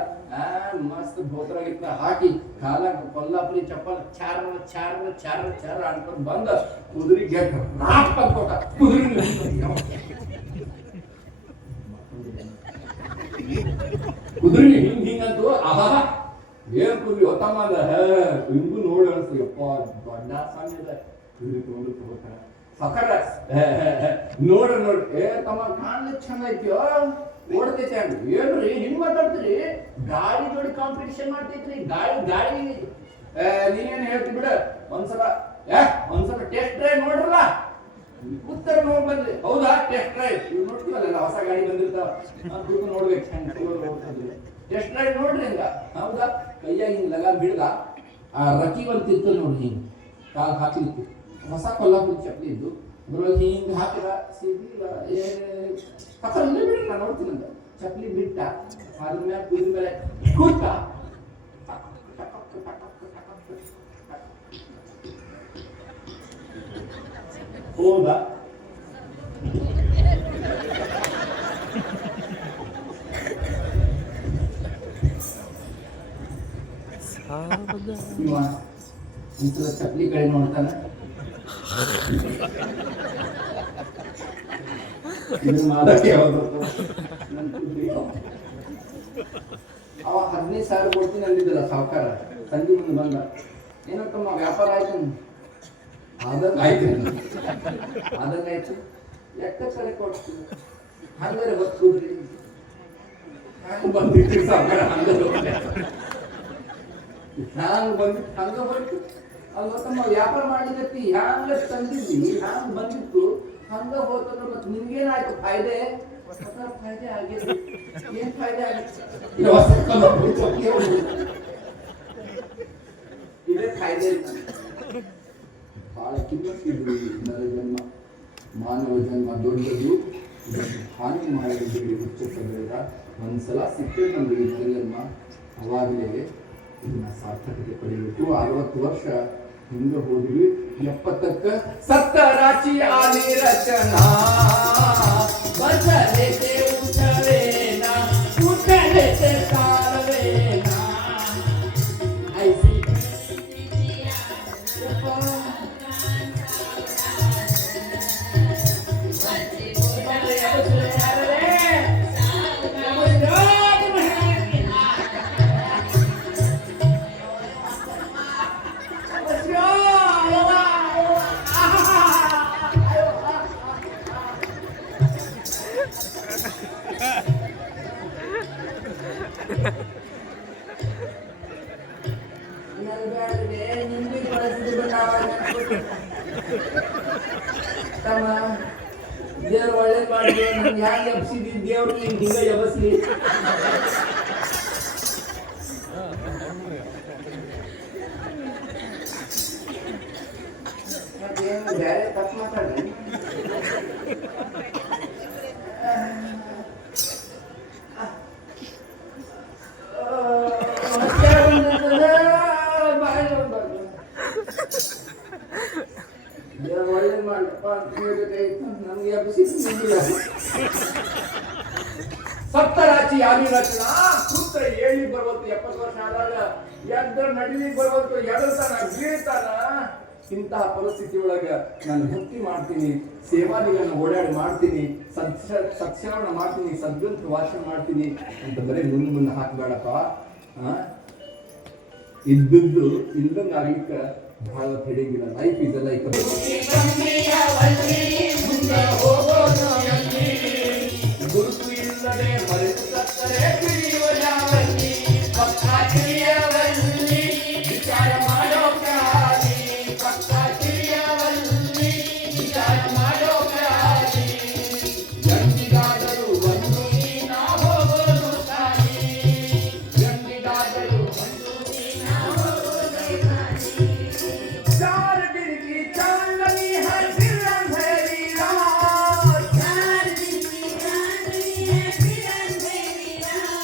ಮಸ್ತ್ ಧೋತ್ರ ಗಿತ್ರ ಹಾಕಿ ಕಾಲ ಕೊಲ್ಲಾಪುರಿ ಚಪ್ಪಲ್ ಚಾರ ಚಾರ ಚಾರ ಚಾರ ಅನ್ಕೊಂಡು ಬಂದ ಕುದುರೆ ಗೆಟ್ ನಾಕ್ ಕೊಟ್ಟ. ಕುದುರೆ ಹಿಂಗಂತೂ ಆಹಾ ಏನ್ ಕುರಿ ಹೊತ್ತಮ್ಮ ಅದ ಹಿಂಗೂ ನೋಡಿ ಅನ್ಸ್ತು ಯಪ್ಪ ದೊಡ್ಡ ಸಾಮ್ಯದ ಇವ್ರಿಗೆ ತಗೊಂಡು ತಗೋತಾರ ಸಕರ ನೋಡ್ರಿ ತಮ್ಮ ಕಾಣ್ಲಿಕ್ಕೆ ಚಂದ ಐತಿಯೋ ಓಡ್ತೈತಿ ಅಂದ್ ಏನ್ರಿ ಹಿಂಗ್ ಮಾತಾಡ್ತೀರಿ ಗಾಡಿ ಜೋಡಿ ಕಾಂಪಿಟಿಷನ್ ಮಾಡ್ತೈತ್ರಿ ಗಾಡಿ ನೀನೇನ್ ಹೇಳ್ತಿ ಬಿಡ ಒಂದ್ಸಲ ಟೆಸ್ಟ್ ಡ್ರೈವ್ ನೋಡ್ರಲ್ಲ ಉತ್ತರ ನೋಡ್ ಬಂದ್ರಿ ಹೌದಾ ಟೆಸ್ಟ್ ಡ್ರೈವ್ ಇವ್ ನೋಡ್ತೀವಲ್ಲ ಹೊಸ ಗಾಡಿ ಬಂದಿರ್ತಾವ ನೋಡ್ಬೇಕು ಟೆಸ್ಟ್ ಡ್ರೈವ್ ನೋಡ್ರಿ ಹಂಗ ಹೌದಾ ಕೈಯಾಗ ಹಿಂಗ್ ಲಗ ಬಿಡ್ದ ಆ ರಕಿ ಬಂತಿತ್ತು ನೋಡ್ರಿ ಹಿಂಗ್ ಕಾಲ್ ಹಾಕ್ಲಿತ್ತು ಹೊಸ ಕೊಲ್ಲಾಪುರ ಚಪ್ಪಲಿ ಇದ್ದು ಅದ್ರೊಳಗೆ ಹಿಂಗ್ ಹಾಕಿದ ಸಿಗ್ಲಿಲ್ಲ ಇಲ್ಲೇ ಬಿಡ್ರಿ ನಾ ನೋಡ್ತೀನಿ ಅಂತ ಚಪ್ಪಲಿ ಬಿಟ್ಟ ಅದ್ರ ಮ್ಯಾಲ ಕುದಿದ ಮೇಲೆ ಕೂತ ಹೋದ ಇಂಥ ಚಪ್ಪಲಿ ಕಡೆ ನೋಡ್ತಾನ ಅವ 15,000 ಕೊಡ್ತೀನಿ ಅಂದಿದ್ದಲ್ಲ ಸಾವುಕಾರ ಸಂಜೆ ಮುಂದೆ ಬಂದ ಏನಂತಮ್ಮ ವ್ಯಾಪಾರ ಆಯ್ತು ಆದಂಗಾಯ್ತು ಎಷ್ಟ ಕಡೆ ಕೊಡ್ತೀನಿ ಹಂಗಾರೆ ಗೊತ್ತುದ್ರಿ ಹಂಗ ಬಂದಿತ್ತು ಸಾವುಕಾರ ಹಂಗ ಬಂದಿತ್ತು ಹಂಗ ಬಂತು ಅಲ್ವತ್ತಮ್ಮ ವ್ಯಾಪಾರ ಮಾಡಿದತ್ತಿ ಹ್ಯಾಂಗ ತಂದಿದ್ದಿ ಹ್ಯಾಂಗ ಬಂದಿತ್ತು ಹಂಗ ಹೋತಂದ್ರ ಮತ್ತೆ ನಿನ್ಗೇನಾಯ್ತು ಫಾಯ್ದೆ ಫಾಯ್ದೆ ಆಗಿದೆ ಏನ್ ಫಾಯ್ದೆ ಆಗಿತ್ತು ಇದೇ ಫಾಯ್ದೆ ಬಹಳ ಕಿಮ್ಮತ್ತಿದ್ವಿ ನರ ಜನ್ಮ ಮಾನವ ಜನ್ಮ ದೊಡ್ಡದು ಹಾನಿ ಮಾಡಿದ್ದೀವಿ ಹುಚ್ಚಬೇಡ ಒಂದ್ಸಲ ಸಿಕ್ಕರೆ ನಮ್ಗೆ ನರ ಜನ್ಮ ಅವಾಗಲೇ ಇದನ್ನ ಸಾರ್ಥಕತೆ ಪಡಿಬೇಕು 60 ವರ್ಷ ಹಿಂದೆ ಹೋದ್ವಿ 70ಕ್ಕೆ ಸತ್ತ ರಾಚಿ ಆಲಿ ರಚನಾ ಬಸಲೆತೆ ಉಠವೇನಾ ಉಠಲೆತೆ ಸಾರವೇನಾ ಐಸಿ ದೇವ್ರು ಒಳ್ಳೇದ್ ಮಾಡಿದ್ರು ನನ್ಗೆ ಹ್ಯಾಂಗ ಎಬ್ಸಿದ್ದಿ ದೇವ್ರು ನಿಂಗೆ ಹಿಂಗ ಎಬಸ್ಲಿ ಮತ್ತೇನು ಬೇರೆ ತಪ್ಪು ಮಾತಾಡ್ರಿ ಒಳ್ಳೇದ್ ಮಾಡಪ್ಪ ಅಂತ ಹೇಳ್ಬೇಕಾಯ್ತು ನಮ್ಗೆ ಸಪ್ತರಾಚಿ ಯಾವಿ ರಚನಾ ಪುತ್ರ ಏಳಿ ಬರ್ಬೋದು 70 ವರ್ಷ ಆದಾಗ ಎದ್ರ ನಡಿಲಿಕ್ಕೆ ಬರ್ಬೋದು ಎಡತಾನ ಬೀಳ್ತಾನ ಇಂತಹ ಪರಿಸ್ಥಿತಿ ಒಳಗ ನಾನು ಭಕ್ತಿ ಮಾಡ್ತೀನಿ ಸೇವಾದಿಗಳನ್ನ ಓಡಾಡಿ ಮಾಡ್ತೀನಿ ಸತ್ಶ್ರವಣ ಮಾಡ್ತೀನಿ ಸದ್ಗ್ರಂಥ ವಾಚನ ಮಾಡ್ತೀನಿ ಅಂತ ಬರೀ ಮುಂದೆ ಹಾಕ್ಬೇಡಪ್ಪ ಇದ್ದದ್ದು ಇಲ್ದಂಗ ಆಗ್ಲಿಕ್ಕ ಬಹಳ ಹಿಡಿಗಿಲ್ಲ ಲೈಫ್ ಇಸ್ ಲೈಕ್ ಗುರುತು ಇಲ್ಲದೆ ಮರೆತು ಸತ್ತರೆ ತಿಳಿಯುವ ಯಾವಲ್ಲಿ ಪಕ್ಕ ತಿಳಿಯವಲ್ಲಿ ವಿಚಾರ ಮಾಡೋ ಪ್ರಾಣಿ ಪಕ್ಕ ತಿಳಿಯವಲ್ಲಿ ವಿಚಾರ ಮಾಡೋ ಪ್ರಾಣಿ ಗಂಡಿಗಾದರೂ ಒಂದು ನಾ ಹೋಗೋದು ಸಾರಿ ಗಂಡಿಗಾದರೂ ಒಂದು ನಾ ಹೋಗೋದು ಸಾರಿ चार दिन की चांदनी है फिर अंधेरी रात चार दिन की चांदनी है फिर अंधेरी रात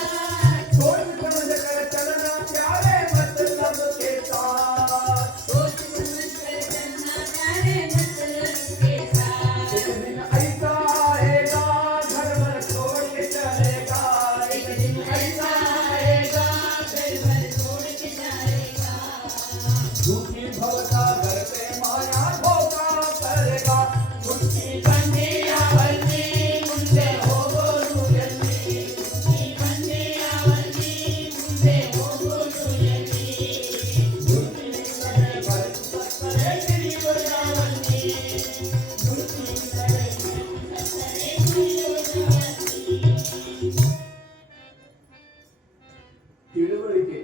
ತಿಳುವಳಿಕೆ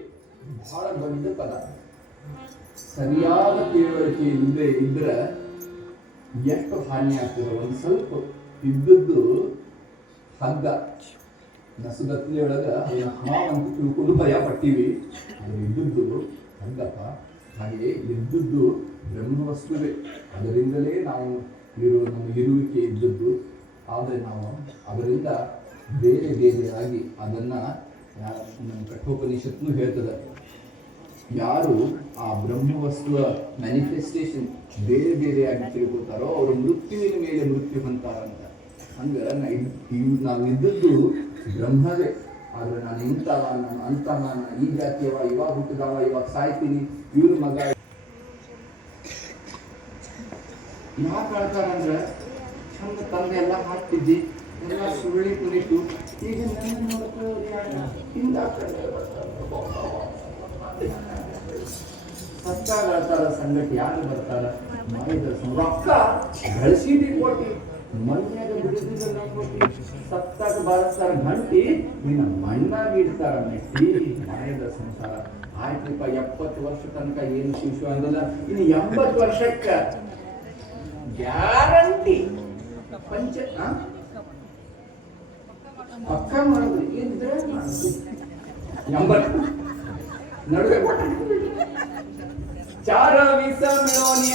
ಬಹಳ ದೊಡ್ಡ ಪದ. ಸರಿಯಾದ ತಿಳುವಳಿಕೆ ಇಲ್ಲದೆ ಇದ್ರೆ ಎಷ್ಟು ಹಾನಿ ಆಗ್ತದೆ. ಒಂದು ಸ್ವಲ್ಪ ಇದ್ದದ್ದು ಹಗ್ಗ ನಸುಗತ್ತಲೆ ಒಳಗ ಹಾವಂತ ತಿಳ್ಕೊಂಡು ಭಯ ಪಟ್ಟಿವಿ. ಅದು ಇದ್ದದ್ದು ಹಗ್ಗಪ್ಪ. ಹಾಗೆ ಇದ್ದದ್ದು ಬ್ರಹ್ಮವಸ್ತುವೇ. ಅದರಿಂದಲೇ ನಾವು ನಮ್ಮ ಇರುವಿಕೆ ಇದ್ದದ್ದು. ಆದರೆ ನಾವು ಅದರಿಂದ ಬೇರೆ ಬೇರೆಯಾಗಿ ಅದನ್ನ ನಮ್ಮ ಕಠೋಪನಿಷತ್ನು ಹೇಳ್ತದೆ. ಯಾರು ಆ ಬ್ರಹ್ಮವಸ್ತುವ ಮ್ಯಾನಿಫೆಸ್ಟೇಷನ್ ಬೇರೆ ಬೇರೆಯಾಗಿ ತಿಳ್ಕೊತಾರೋ ಅವರು ಮೃತ್ಯುವಿನ ಮೇಲೆ ಮೃತ್ಯು ಹೊಂತಾರಂತ. ಹಂಗ ನಾವು ಇದ್ದದ್ದು ಬ್ರಹ್ಮವೇ. ಆದ್ರೆ ನಾನು ಇಂಥವ, ನಾನು ಅಂತವ, ನಾನು ಈ ಜಾತಿಯವ, ಇವಾಗ ಹುಟ್ಟಿದವ, ಇವಾಗ ಸಾಯ್ತೀನಿ, ಇವ್ರ ಮಗ. ಯಾಕೆ ಹೇಳ್ತಾರಂದ್ರೆ ಚಂದ ತಂದೆ ಎಲ್ಲ ಹಾಕ್ತಿದ್ದಿ, ಎಲ್ಲ ಸುಳ್ಳಿ ಕುರಿತು. ಈಗ ನನ್ನ ಸತ್ತಾಗ ಹೇಳ್ತಾರ ಸಂಗತಿ ಯಾರು ಬರ್ತಾರ ಮಾಡಿದ ರೊಕ್ಕ ಗಳಿಸಿದಿ ಕೋಟಿ ಮಣ್ಣಾಗ ಬಿಡಿಸಿದ ನಂಬೋಟಿ. ಸತ್ತಾಗ ಬಾರಿಸ್ತಾರ ಗಂಟಿ, ನಿನ್ನ ಮಣ್ಣಾಗಿ ಇಡ್ತಾರ ಮೆಟ್ಟಿ. ಮಾಡಿದ ಸಂಸಾರ ಆಯ್ತಪ್ಪ. 70 ವರ್ಷ ತನಕ ಏನು ಶಿಶು ಅಂದಿಲ್ಲ, ಇನ್ನು 80 ವರ್ಷಕ್ಕ ಗ್ಯಾರಂಟಿ ಪಕ್ಕ ಮಾಡೋದು ಇದ್ರೆ 80 ನಡುವೆ चार विषम्योनी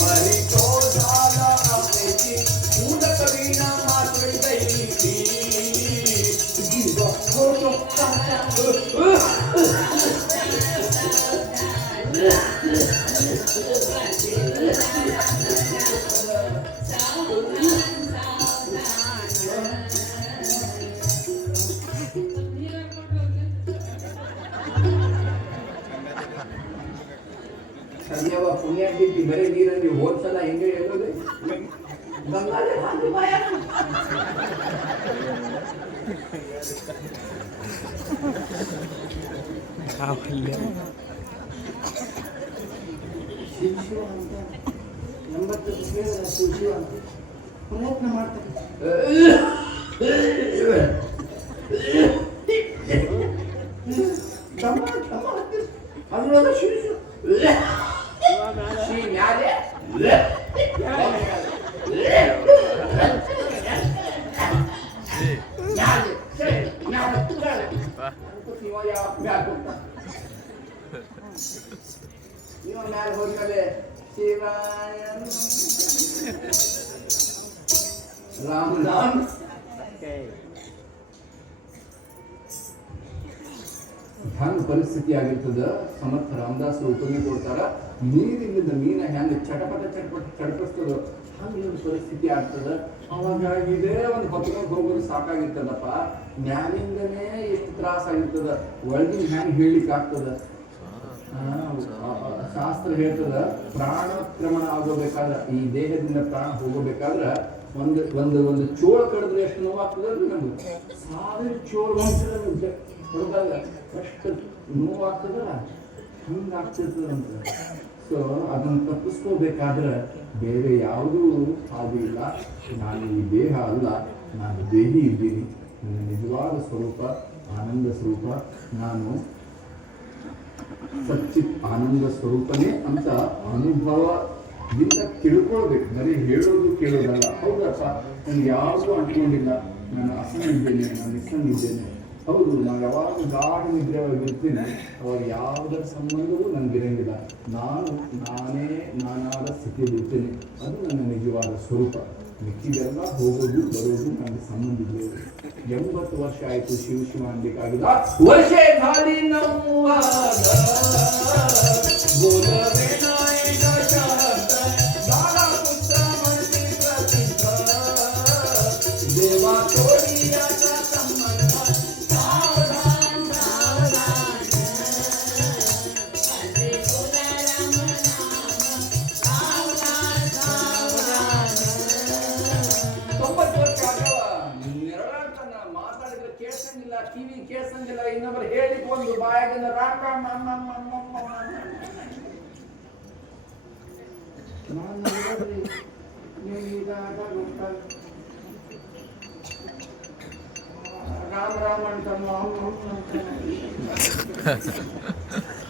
परितो झाला आपल्याची मूल कवीना मात्र दैती. ಸಂಜೆವ ಪುಣ್ಯಾಗ್ತಿದ್ದಿ ಬರೀ ನೀರಲ್ಲಿ ಹೋದ್ಸಲ ಹೆಂಗೆ ಹೇಳೋದು ಗಂಗಾಲೆ ಹಾಕಿ ಬಾಯ ಶಿಶು ಅಂತ 80 ಶಿಶು ಅಂತ ಪ್ರಯತ್ನ ಮಾಡ್ತಾರೆ. ಅದ್ರೊಳಗೆ ಶಿಶು ಹೋದ್ಮೇಲೆ ಶಿವಾಯ ರಾಮ್ ರಾಮ್. ಹೆಂಗ್ ಪರಿಸ್ಥಿತಿ ಆಗಿರ್ತದ. ಸಮರ್ಥ ರಾಮದಾಸ್ ಉಪಮೆ ಕೊಡ್ತಾರ, ನೀರಿನಿಂದ ಮೀನ ಹೆಂಗ ಚಟಪಟ ಚಟಪಡಿಸ್ತದ ಹಂಗೆ ಒಂದು ಪರಿಸ್ಥಿತಿ ಆಗ್ತದ. ಅವಾಗ ಇದೇ ಒಂದು ಹೊತ್ಕೊಂಡು ಹೋಗೋದು ಸಾಕಾಗಿರ್ತದಪ್ಪ. ಮ್ಯಾಲಿಂದನೇ ಎಷ್ಟು ತ್ರಾಸ ಆಗಿರ್ತದ, ಒಳಗಿನ ಹೆಂಗ್ ಹೇಳಿಕ್ ಆಗ್ತದ. ಶಾಸ್ತ್ರ ಹೇಳ್ತದ, ಪ್ರಾಣಕ್ರಮಣ ಆಗೋಬೇಕಾದ್ರ, ಈ ದೇಹದಿಂದ ಪ್ರಾಣ ಹೋಗಬೇಕಾದ್ರ ಒಂದು ಚೋಳ ಕಡಿದ್ರೆ ಎಷ್ಟು ನೋವಾಗ್ತದಲ್ರಿ ನಮ್ಗೆ. 1000 ಚೋಳ ಹೊಡೆದಾಗ ಎಷ್ಟು ನೋವಾಗ್ತದ, ಹಂಗಾಗ್ತಿರ್ತದಂತ. ಸೊ ಅದನ್ನು ತಪ್ಪಿಸ್ಕೋಬೇಕಾದ್ರೆ ಬೇರೆ ಯಾವುದೂ ಹಾಗೆ ಇಲ್ಲ. ನಾನು ಈ ದೇಹ ಅಲ್ಲ, ನಾನು ದೇಹಿ ಇದ್ದೀನಿ. ನನ್ನ ನಿಜವಾದ ಸ್ವರೂಪ ಆನಂದ ಸ್ವರೂಪ. ನಾನು ಸಚ್ಚಿತ್ ಆನಂದ ಸ್ವರೂಪನೇ ಅಂತ ಅನುಭವದಿಂದ ತಿಳ್ಕೊಳ್ಬೇಕು. ಬರೀ ಹೇಳೋದು ಕೇಳೋದಲ್ಲ. ಹೌದಪ್ಪ, ನನಗೆ ಯಾವುದೂ ಅಂಟ್ಕೊಂಡಿಲ್ಲ, ನಾನು ಅಸನ್ನಿದ್ದೇನೆ, ನಾನು ನಿಸ್ಸನ್ನಿದ್ದೇನೆ. ಹೌದು, ನಾನು ಯಾವಾಗ ಗಾಢ ನಿದ್ರೆ ಇರ್ತೀನಿ, ಅವಾಗ ಯಾವುದರ ಸಂಬಂಧವೂ ನನಗಿರಂಗಿಲ್ಲ. ನಾನೇ ನಾನಾದ ಸ್ಥಿತಿಯಲ್ಲಿ ಇರ್ತೇನೆ. ಅದು ನನ್ನ ನಿಜವಾದ ಸ್ವರೂಪ. ಮಿಕ್ಕಿದೆಲ್ಲ ಹೋಗೋದು ಬರೋದು ನನಗೆ ಸಂಬಂಧ ಇಲ್ಲ. 80 ವರ್ಷ ಆಯ್ತು ಶಿವ ಅನ್ಬೇಕಾಗಿಲ್ಲ. ವರ್ಷ ಟಿವಿ ಕೇಳ್ಸಂಗಿಲ್ಲ. ಇನ್ನೊಬ್ಬರು ಹೇಳಿಕ್ ಒಂದು ಬಾಯಾಗಿಂದ ರಾಕ ರಾಮ್ ರಾಮ್ ಅಂತ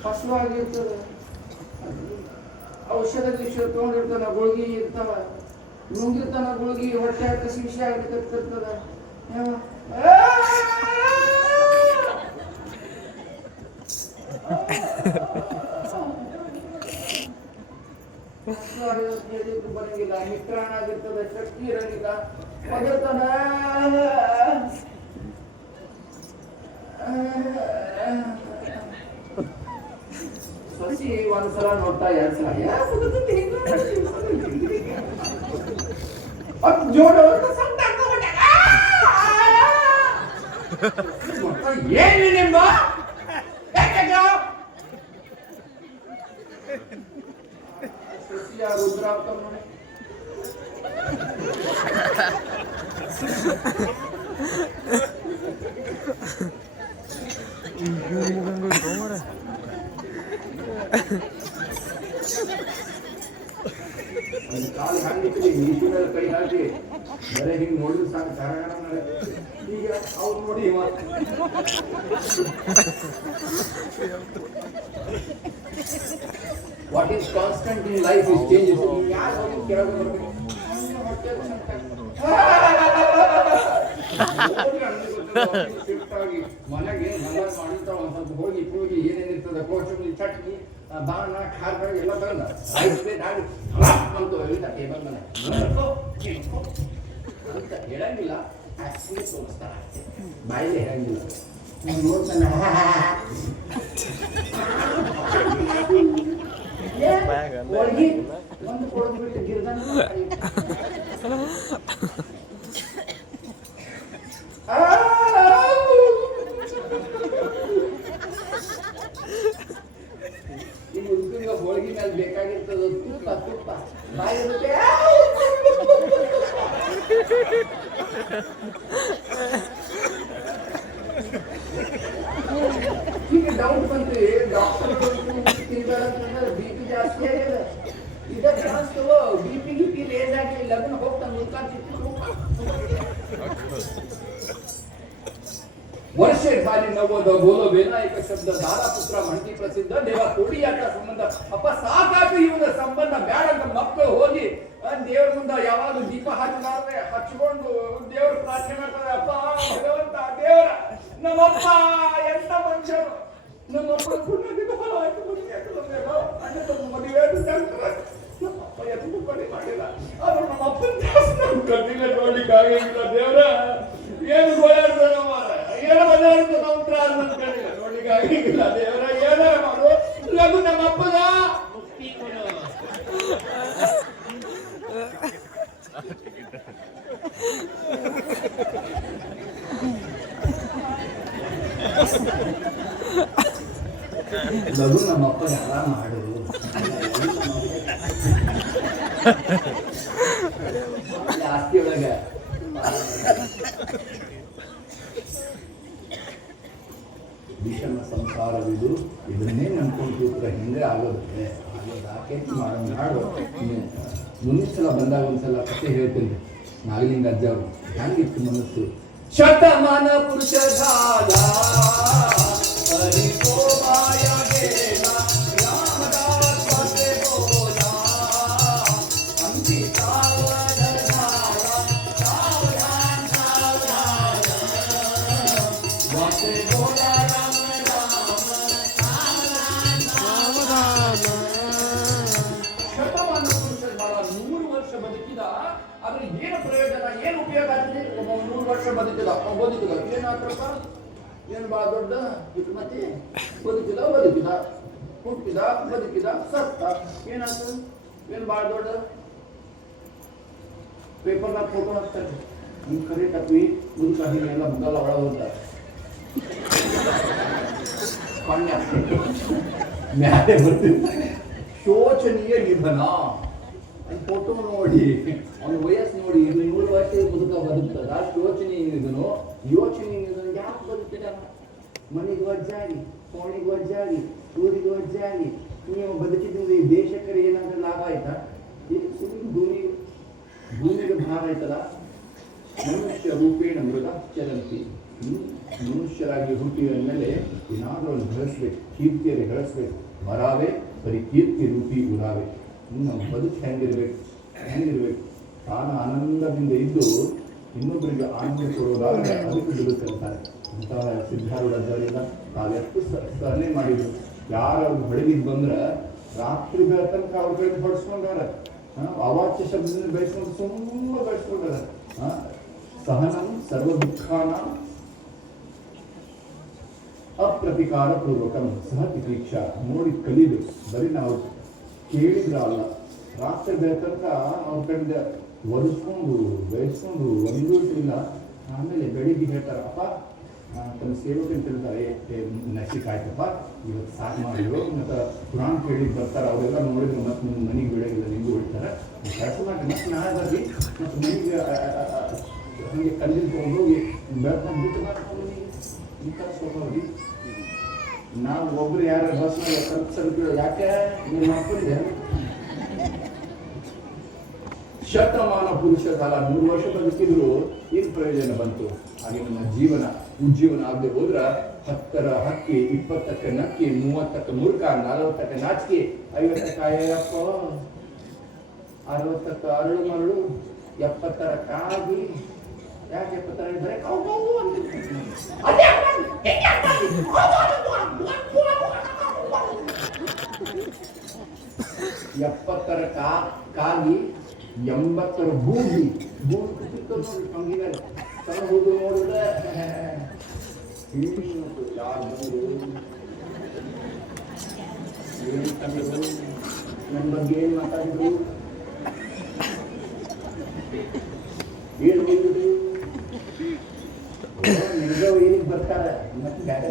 ಹಸುವಾಗಿರ್ತದೆ. ಔಷಧ ಗಿಷಧ ತೊಗೊಂಡಿರ್ತಾನ, ಗುಳ್ಗಿ ಇರ್ತಾವ, ನುಂಗಿರ್ತಾನ ಗುಳ್ಗಿ, ಹೊಟ್ಟೆ ಕಸಿ ವಿಷಯ ಆಗ್ಲಿಕ್ಕರ್ತದ. ಬರಂಗಿಲ್ಲ, ನಿತ್ರಾಣ ಆಗಿರ್ತದೆ, ಶಕ್ತಿ ಇರಂಗಿಲ್ಲ, ಒದರ್ತಾನ. ಸಸಿ ಒಂದ್ಸಲ ನೋಡ್ತಾ 2 ಸಲ ಜೋಡ ಏನು ನಿಮ್ಮ ಸಸಿಯ ರುದ್ರಾವತ ನೋಡಿ. ಕಾಲು ಹಾಕಿದ್ರಿ ನೀತಿ ಮೇಲೆ ಕೈ ಹಾಕಿ ಬರೇ ಹಿಂಗ್ ನೋಡಿದ್ರು ಸಾಕು, ಕಾರಣ ಈಗ ಅವ್ರು ನೋಡಿ what is constant in life is changes. ಯಾರು ಹೋಗಿ ಕೆಳಗೆ ಬರ್ಬೇಕು ಶಿಫ್ಟ್ ಆಗಿ ಮನೆಗೆ ಮನೆಯಾಗ ಮಾಡಿರ್ತಾವ, ಒಂದ್ ಸ್ವಲ್ಪ ಹೋಗಿ ಹೋಗಿ ಏನೇನಿರ್ತದೆ ಕೋಚುಂಬಿ, ಚಟ್ನಿ, ಬಾಣ, ಖಾರ ಎಲ್ಲ ತಂದ ಐಸ್ ಪ್ಲೇಟ್ ಆಗಿ ಅಂತ ಹೇಳಿದ ಟೇಬಲ್ ಮೇಲೆ ಅಂತ ಹೇಳಂಗಿಲ್ಲ, ಆಕ್ಚುಲಿ ತೋರಿಸ್ತಾರ, ಬಾಯಿಲೆ ಹೇಳಂಗಿಲ್ಲ. ನೋಡ್ತಾನೆ ಹೋಗಿ ಒಂದು ಕೊಡ್ಬಿಟ್ಟು ಗಿರ್ದನ್ ಈ ಹುಡುಗಿಗೆ ಹೋಳಿಗೆ ಮೇಲೆ ಬೇಕಾಗಿರ್ತದ ತುಪ್ಪ ತುಪ್ಪ ಬಾಯಿ ಇರುತ್ತೆ. ಈಗ ಡೌಟ್ ಬಂತು, ಡಾಕ್ಟರ್ ತಿನ್ಬೇಡಂತಂದ್ರೆ BP ಜಾಸ್ತಿ ಆಗಿದೆ, ಇದ ಚಾನ್ಸ್ ತಗೋ, BP ರೇಸ್ ಆಗಿ ಲಗ್ನ ಹೋಗ್ತಾನೆ ಮುಲ್ಕಾಂತಿತ್ತು. ವರ್ಷೆ ಬಾಲಿ ನವೋದ ಬೋಲೋ ವಿನಾಯಕ ಶಬ್ದ ದಾರಾಪುತ್ರ ಮಂಟಿ ಪ್ರಸಿದ್ಧ ದೇವ ಕೋಡಿಯಾಟ ಸಂಬಂಧ. ಅಪ್ಪ ಸಾಕಾಗಿ ಇವನ ಸಂಬಂಧ ಬ್ಯಾಡ ಅಂತ ಮಕ್ಕಳು ಹೋಗಿ ದೇವ್ರ ಮುಂದೆ ಯಾವಾಗ ದೀಪ ಹಚ್ಚಲಾರ್ದೆ ಹಚ್ಕೊಂಡು ದೇವ್ರ ಪ್ರಾರ್ಥನೆ ಮಾಡ್ತಾರೆ. ಅಪ್ಪ ಭಗವಂತ ದೇವರ ನಮ್ಮಪ್ಪ ಎಂತ ಮನುಷ್ಯರು, ನಮ್ಮಪ್ಪ ಮದುವೆ ನಮ್ಮಪ್ಪ ಎಷ್ಟು ಬಡಿ ಮಾಡಿಲ್ಲ, ಆದ್ರೆ ನಮ್ಮಪ್ಪನ ಜಾಸ್ತಿ ಕಣ್ಣಿಲ್ಲ ನೋಡ್ಲಿಕ್ಕೆ ಆಗಂಗಿಲ್ಲ. ದೇವರ ಏನು ಗೋಳಾಡ್ತಾರ, ಏನು ಬದಲಾಡ್ತು ಸಂತ್ರ ಅಂತ ಕೇಳಿಲ್ಲ, ನೋಡ್ಲಿಕ್ಕೆ ಆಗಂಗಿಲ್ಲ. ದೇವರ ಏನಾರ ಮಾಡು, ಲಘು ನಮ್ಮಪ್ಪನ ಮುಕ್ತಿ ಕೊಡು. ಲಘು ನಮ್ಮಪ್ಪನ ಆರಾಮ ಮಾಡು. ಆಸ್ತಿ ಒಳಗ ವಿಷಮ ಸಂಸಾರವಿದು, ಇದನ್ನೇ ನಂಬ್ಕೊಂಡು ಕೂತ್ರೆ ಹಿಂಗೆ ಆಗೋದಕ್ಕೆ ಆಕೇತಿ ಮಾಡು. ಮುಂದಿನ ಸಲ ಬಂದಾಗ ಒಂದ್ಸಲ ಕಥೆ ಹೇಳ್ತೀನಿ, ನಾಗಲಿಂಗ ಅಜ್ಜ ಅವರು ಹೆಂಗಿತ್ತು ಮನಸ್ಸು. ಶತಮಾನ ಪುರುಷ ಧಾಲ ಏನು ಪ್ರಯೋಜನ, ಏನು ಉಪಯೋಗ ಆಗ್ತದೆ? ಒಬ್ಬ 100 ವರ್ಷ ಬದುಕಿದ, ಏನಾತ್ರಪ್ಪ, ಏನು ಬಾ ದೊಡ್ಡ ಮತ್ತೆ ಬದುಕಿದ ಹುಟ್ಟಿದ ಬದುಕಿದ ಸತ್ತ, ಏನಾಗ್ತದೆ? ಏನು ಬಾ ದೊಡ್ಡ ಪೇಪರ್ನಾಗ ಫೋಟೋ ಹಾಕ್ತಾರೆ, ನಿಮ್ ಕರೆ ತಪ್ಪಿ ಮುದುಕ ಹೀಗೆಲ್ಲ ಮುದ್ದಲ್ಲ ಒಳ ಹೋಗ್ತಾರೆ, ಮ್ಯಾಲೆ ಬರ್ತಿರ್ತಾರೆ. ಶೋಚನೀಯ ನಿಧನ. ಫೋಟೋ ನೋಡಿ, ಅವನ ವಯಸ್ಸು ನೋಡಿ, 100 ವರ್ಷ ಬದುಕ್ತದ, ಶೋಚನೀಯ ನಿಧನ, ಯೋಚನೆ ನಿಧನ. ಯಾಕೆ ಬದುಕ್ತಿದ್ದಾನ? ಮನೆಗೆ ವಜ್ಜಾಗಿ, ಫೋನಿಗೆ ವಜ್ಜಾಗಿ, ಊರಿಗೆ ವಜ್ಜಾಗಿ, ನೀವು ಬದುಕಿದ್ರಿಂದ ಈ ದೇಶಕ್ಕರೆ ಏನಾದ್ರೂ ಲಾಭ ಆಯ್ತಾ? ಭೂಮಿಗೆ ಭಾರ ಆಯ್ತಲ್ಲ. ಮನುಷ್ಯ ರೂಪೇಣ ಮೃಗ ಚಲಂತಿ, ಮನುಷ್ಯರಾಗಿ ಹುಟ್ಟಿದ ಮೇಲೆ ಏನಾದರೂ ಒಂದು ಗಳಿಸ್ಬೇಕು, ಕೀರ್ತಿಯಲ್ಲಿ ಗಳಿಸ್ಬೇಕು. ವರಾವೆ ಬರೀ ಕೀರ್ತಿ ರೂಪಿ ಉರಾವೆ. ನಮ್ಮ ಬದುಕು ಹೆಂಗಿರ್ಬೇಕು, ತಾನು ಆನಂದದಿಂದ ಇದ್ದು ಇನ್ನೊಬ್ಬರಿಗೆ ಆನಂದ ಕೊಡುವುದಾದ್ರೆ ಅದಕ್ಕೆ ಬದುಕಂತಾರೆ. ಇಂತಹ ಸಿದ್ಧಾರೂಢರಿಂದ ತಾವೆಷ್ಟು ಸಹನೆ ಮಾಡಿದ್ರು. ಯಾರು ಅವ್ರು ಬೆಳಗಿಗೆ ಬಂದ್ರೆ ರಾತ್ರಿ ತನಕ ಅವ್ರ ಕೈಲಿ ಹೊಡ್ಸ್ಕೊಂಡಾರ. ಅವಾಚ್ಯ ಶಬ್ದದಿಂದ ಬೆಳೆಸ್ಕೊಂಡು ತುಂಬ ಬೆಳೆಸ್ಕೊಂಡಾರ. ಸಹನಂ ಸರ್ವ ದುಃಖಾನ ಅಪ್ರತಿಕಾರ ಪೂರ್ವಕಂ ಸಹ ತಿತೀಕ್ಷಾ. ನೋಡಿ ಕಲಿದು ಬರೀ ನಾವು ಕೇಳಿದ್ರ ಅಲ್ಲ, ರಾತ್ರಿ ತನಕ ಅವ್ರ ಕಡೆಯಿಂದ ಒರೆಸ್ಕೊಂಡು ಬೆಳೆಸ್ಕೊಂಡು ಒಂದೂ ಇಲ್ಲ. ಆಮೇಲೆ ಬೆಳಿಗ್ಗೆ ಹೇಳ್ತಾರೆ, ಅಪ್ಪ ತಮ್ಮ ಸೇವಕರು ತಿಳ್ತಾರೆ, ನಸಿಕಾಯ್ತಪ್ಪ ಇವತ್ತು ಸಾಕು ಮಾಡಿದ್ರು ಮತ್ತು ಪುರಾಣ ಕೇಳಿ ಬರ್ತಾರೆ. ಅವರೆಲ್ಲ ನೋಡಿದ್ರು ಮತ್ತೆ ನಿಮ್ಮ ಮನೆಗೆ ಬೆಳಗಿಲ್ಲ ನಿಮಗೂ ಹೊಡಿತಾರೆ, ಕೆಲಸ ಮಾಡಿ ಮತ್ತೆ ನಾಳೆ ಬರ್ರಿ ಮತ್ತು ಮನೆಗೆ ಹಂಗೆ ಕಲ್ಲಿನ ತೊಗೊಂಡೋಗಿ ಬೆಳ್ಕೊಂಡು ಬಿಟ್ಟು ಮಾಡ್ಕೊಂಡು ಈ ಥರ ಹೋಗಿ ನಾವು ಒಬ್ರು ಯಾರು ಬಸ್ನಾಗ ಸ್ವಲ್ಪ ಯಾಕೆ ನೀವು ಮಾಡ್ಕೊಂಡೆ. ಶತಮಾನ ಪುರುಷ ಕಾಲ 100 ವರ್ಷ ಬದುಕಿದ್ರು ಏನು ಪ್ರಯೋಜನ ಬಂತು? ಹಾಗೆ ನಮ್ಮ ಜೀವನ ಉಜ್ಜೀವನ ಆಗದೆ ಹೋದ್ರ 10ರ ಹಕ್ಕಿ, 20ಕ್ಕೆ ನಕ್ಕಿ, 30ಕ್ಕೆ ಮುರುಕ, 40ಕ್ಕೆ ನಾಚಿಕೆ, 50ಕ್ಕೆ ಅಯ್ಯಪ್ಪ, 60ಕ್ಕೆ ಅರಳು ಮರಳು, 70ರ ಕಾಗಿ. ಯಾಕೆ 70ರ ಬರೀ ಕಾವು ಅಂತ 70ರ ಕಾಗಿ, 80ರ ಬೂದಿ ಹಂಗಿದ್ದಾರೆ. ಸಣ್ಣ ಹುಡುಗರು ನೋಡಿದ್ರೆ ಯಾರು ಬಂದರು ಏನು ತಂದರು, ನನ್ನ ಬಗ್ಗೆ ಏನು ಮಾತಾಡಿದ್ರು, ಏನು ಬಂದಿದ್ರು, ನಿರ್ಗವ್ ಏನಕ್ಕೆ ಬರ್ತಾರೆ ಮತ್ತೆ ಬೇರೆ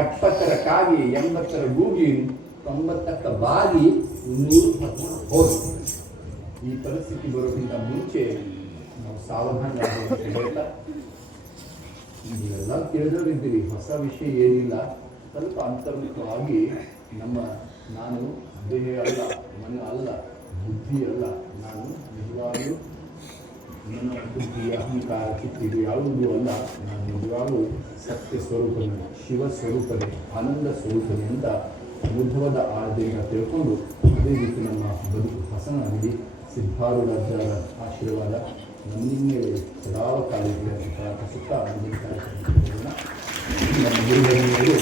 70ರ ಕಾಗಿ, 80ರ ಗೂಗಿ, 90ಕ್ಕ ಬಾಗಿ 100 ಹೋಗಿ. ಈ ಪರಿಸ್ಥಿತಿ ಬರೋಕ್ಕಿಂತ ಮುಂಚೆ ನಾವು ಸಾವಧಾನ ಹೇಳ್ತಾ ನೀವೆಲ್ಲ ತಿಳಿದವರಿದ್ದೀರಿ, ಹೊಸ ವಿಷಯ ಏನಿಲ್ಲ. ಸ್ವಲ್ಪ ಅಂತರ್ಮುಖವಾಗಿ ನಾನು ದೇಹ ಅಲ್ಲ, ಮನ ಅಲ್ಲ, ಬುದ್ಧಿ ಅಲ್ಲ, ನಾನು ನಿಜವಾಗಲೂ ನನ್ನ ಬುದ್ಧಿ ಅಹಂಕಾರ ಚಿತ್ತಿಗೆ ಯಾವುದೂ ಅಲ್ಲ, ನಾನು ನಿಜವಾಗಲೂ ಸತ್ಯ ಸ್ವರೂಪನೇ, ಶಿವ ಸ್ವರೂಪನೇ, ಆನಂದ ಸ್ವರೂಪನೇ ಅಂತ ಅನುಭವದ ಆಳದಿಂದ ತಿಳ್ಕೊಂಡು ಅದೇ ರೀತಿ ನಮ್ಮ ಬದುಕು ಹಸನಾಗಲಿ. ಸಿದ್ಧಾರೂಢರ ಆಶೀರ್ವಾದ ನಮ್ಮಿಂದ ಸದಾಕಾಲ ಇದೆ ಅಂತ ಪ್ರಾರ್ಥಿಸುತ್ತಾ ಮುಂದಿನ ಕಾರ್ಯಕ್ರಮ ನಮ್ಮ ಗುರುಗಳು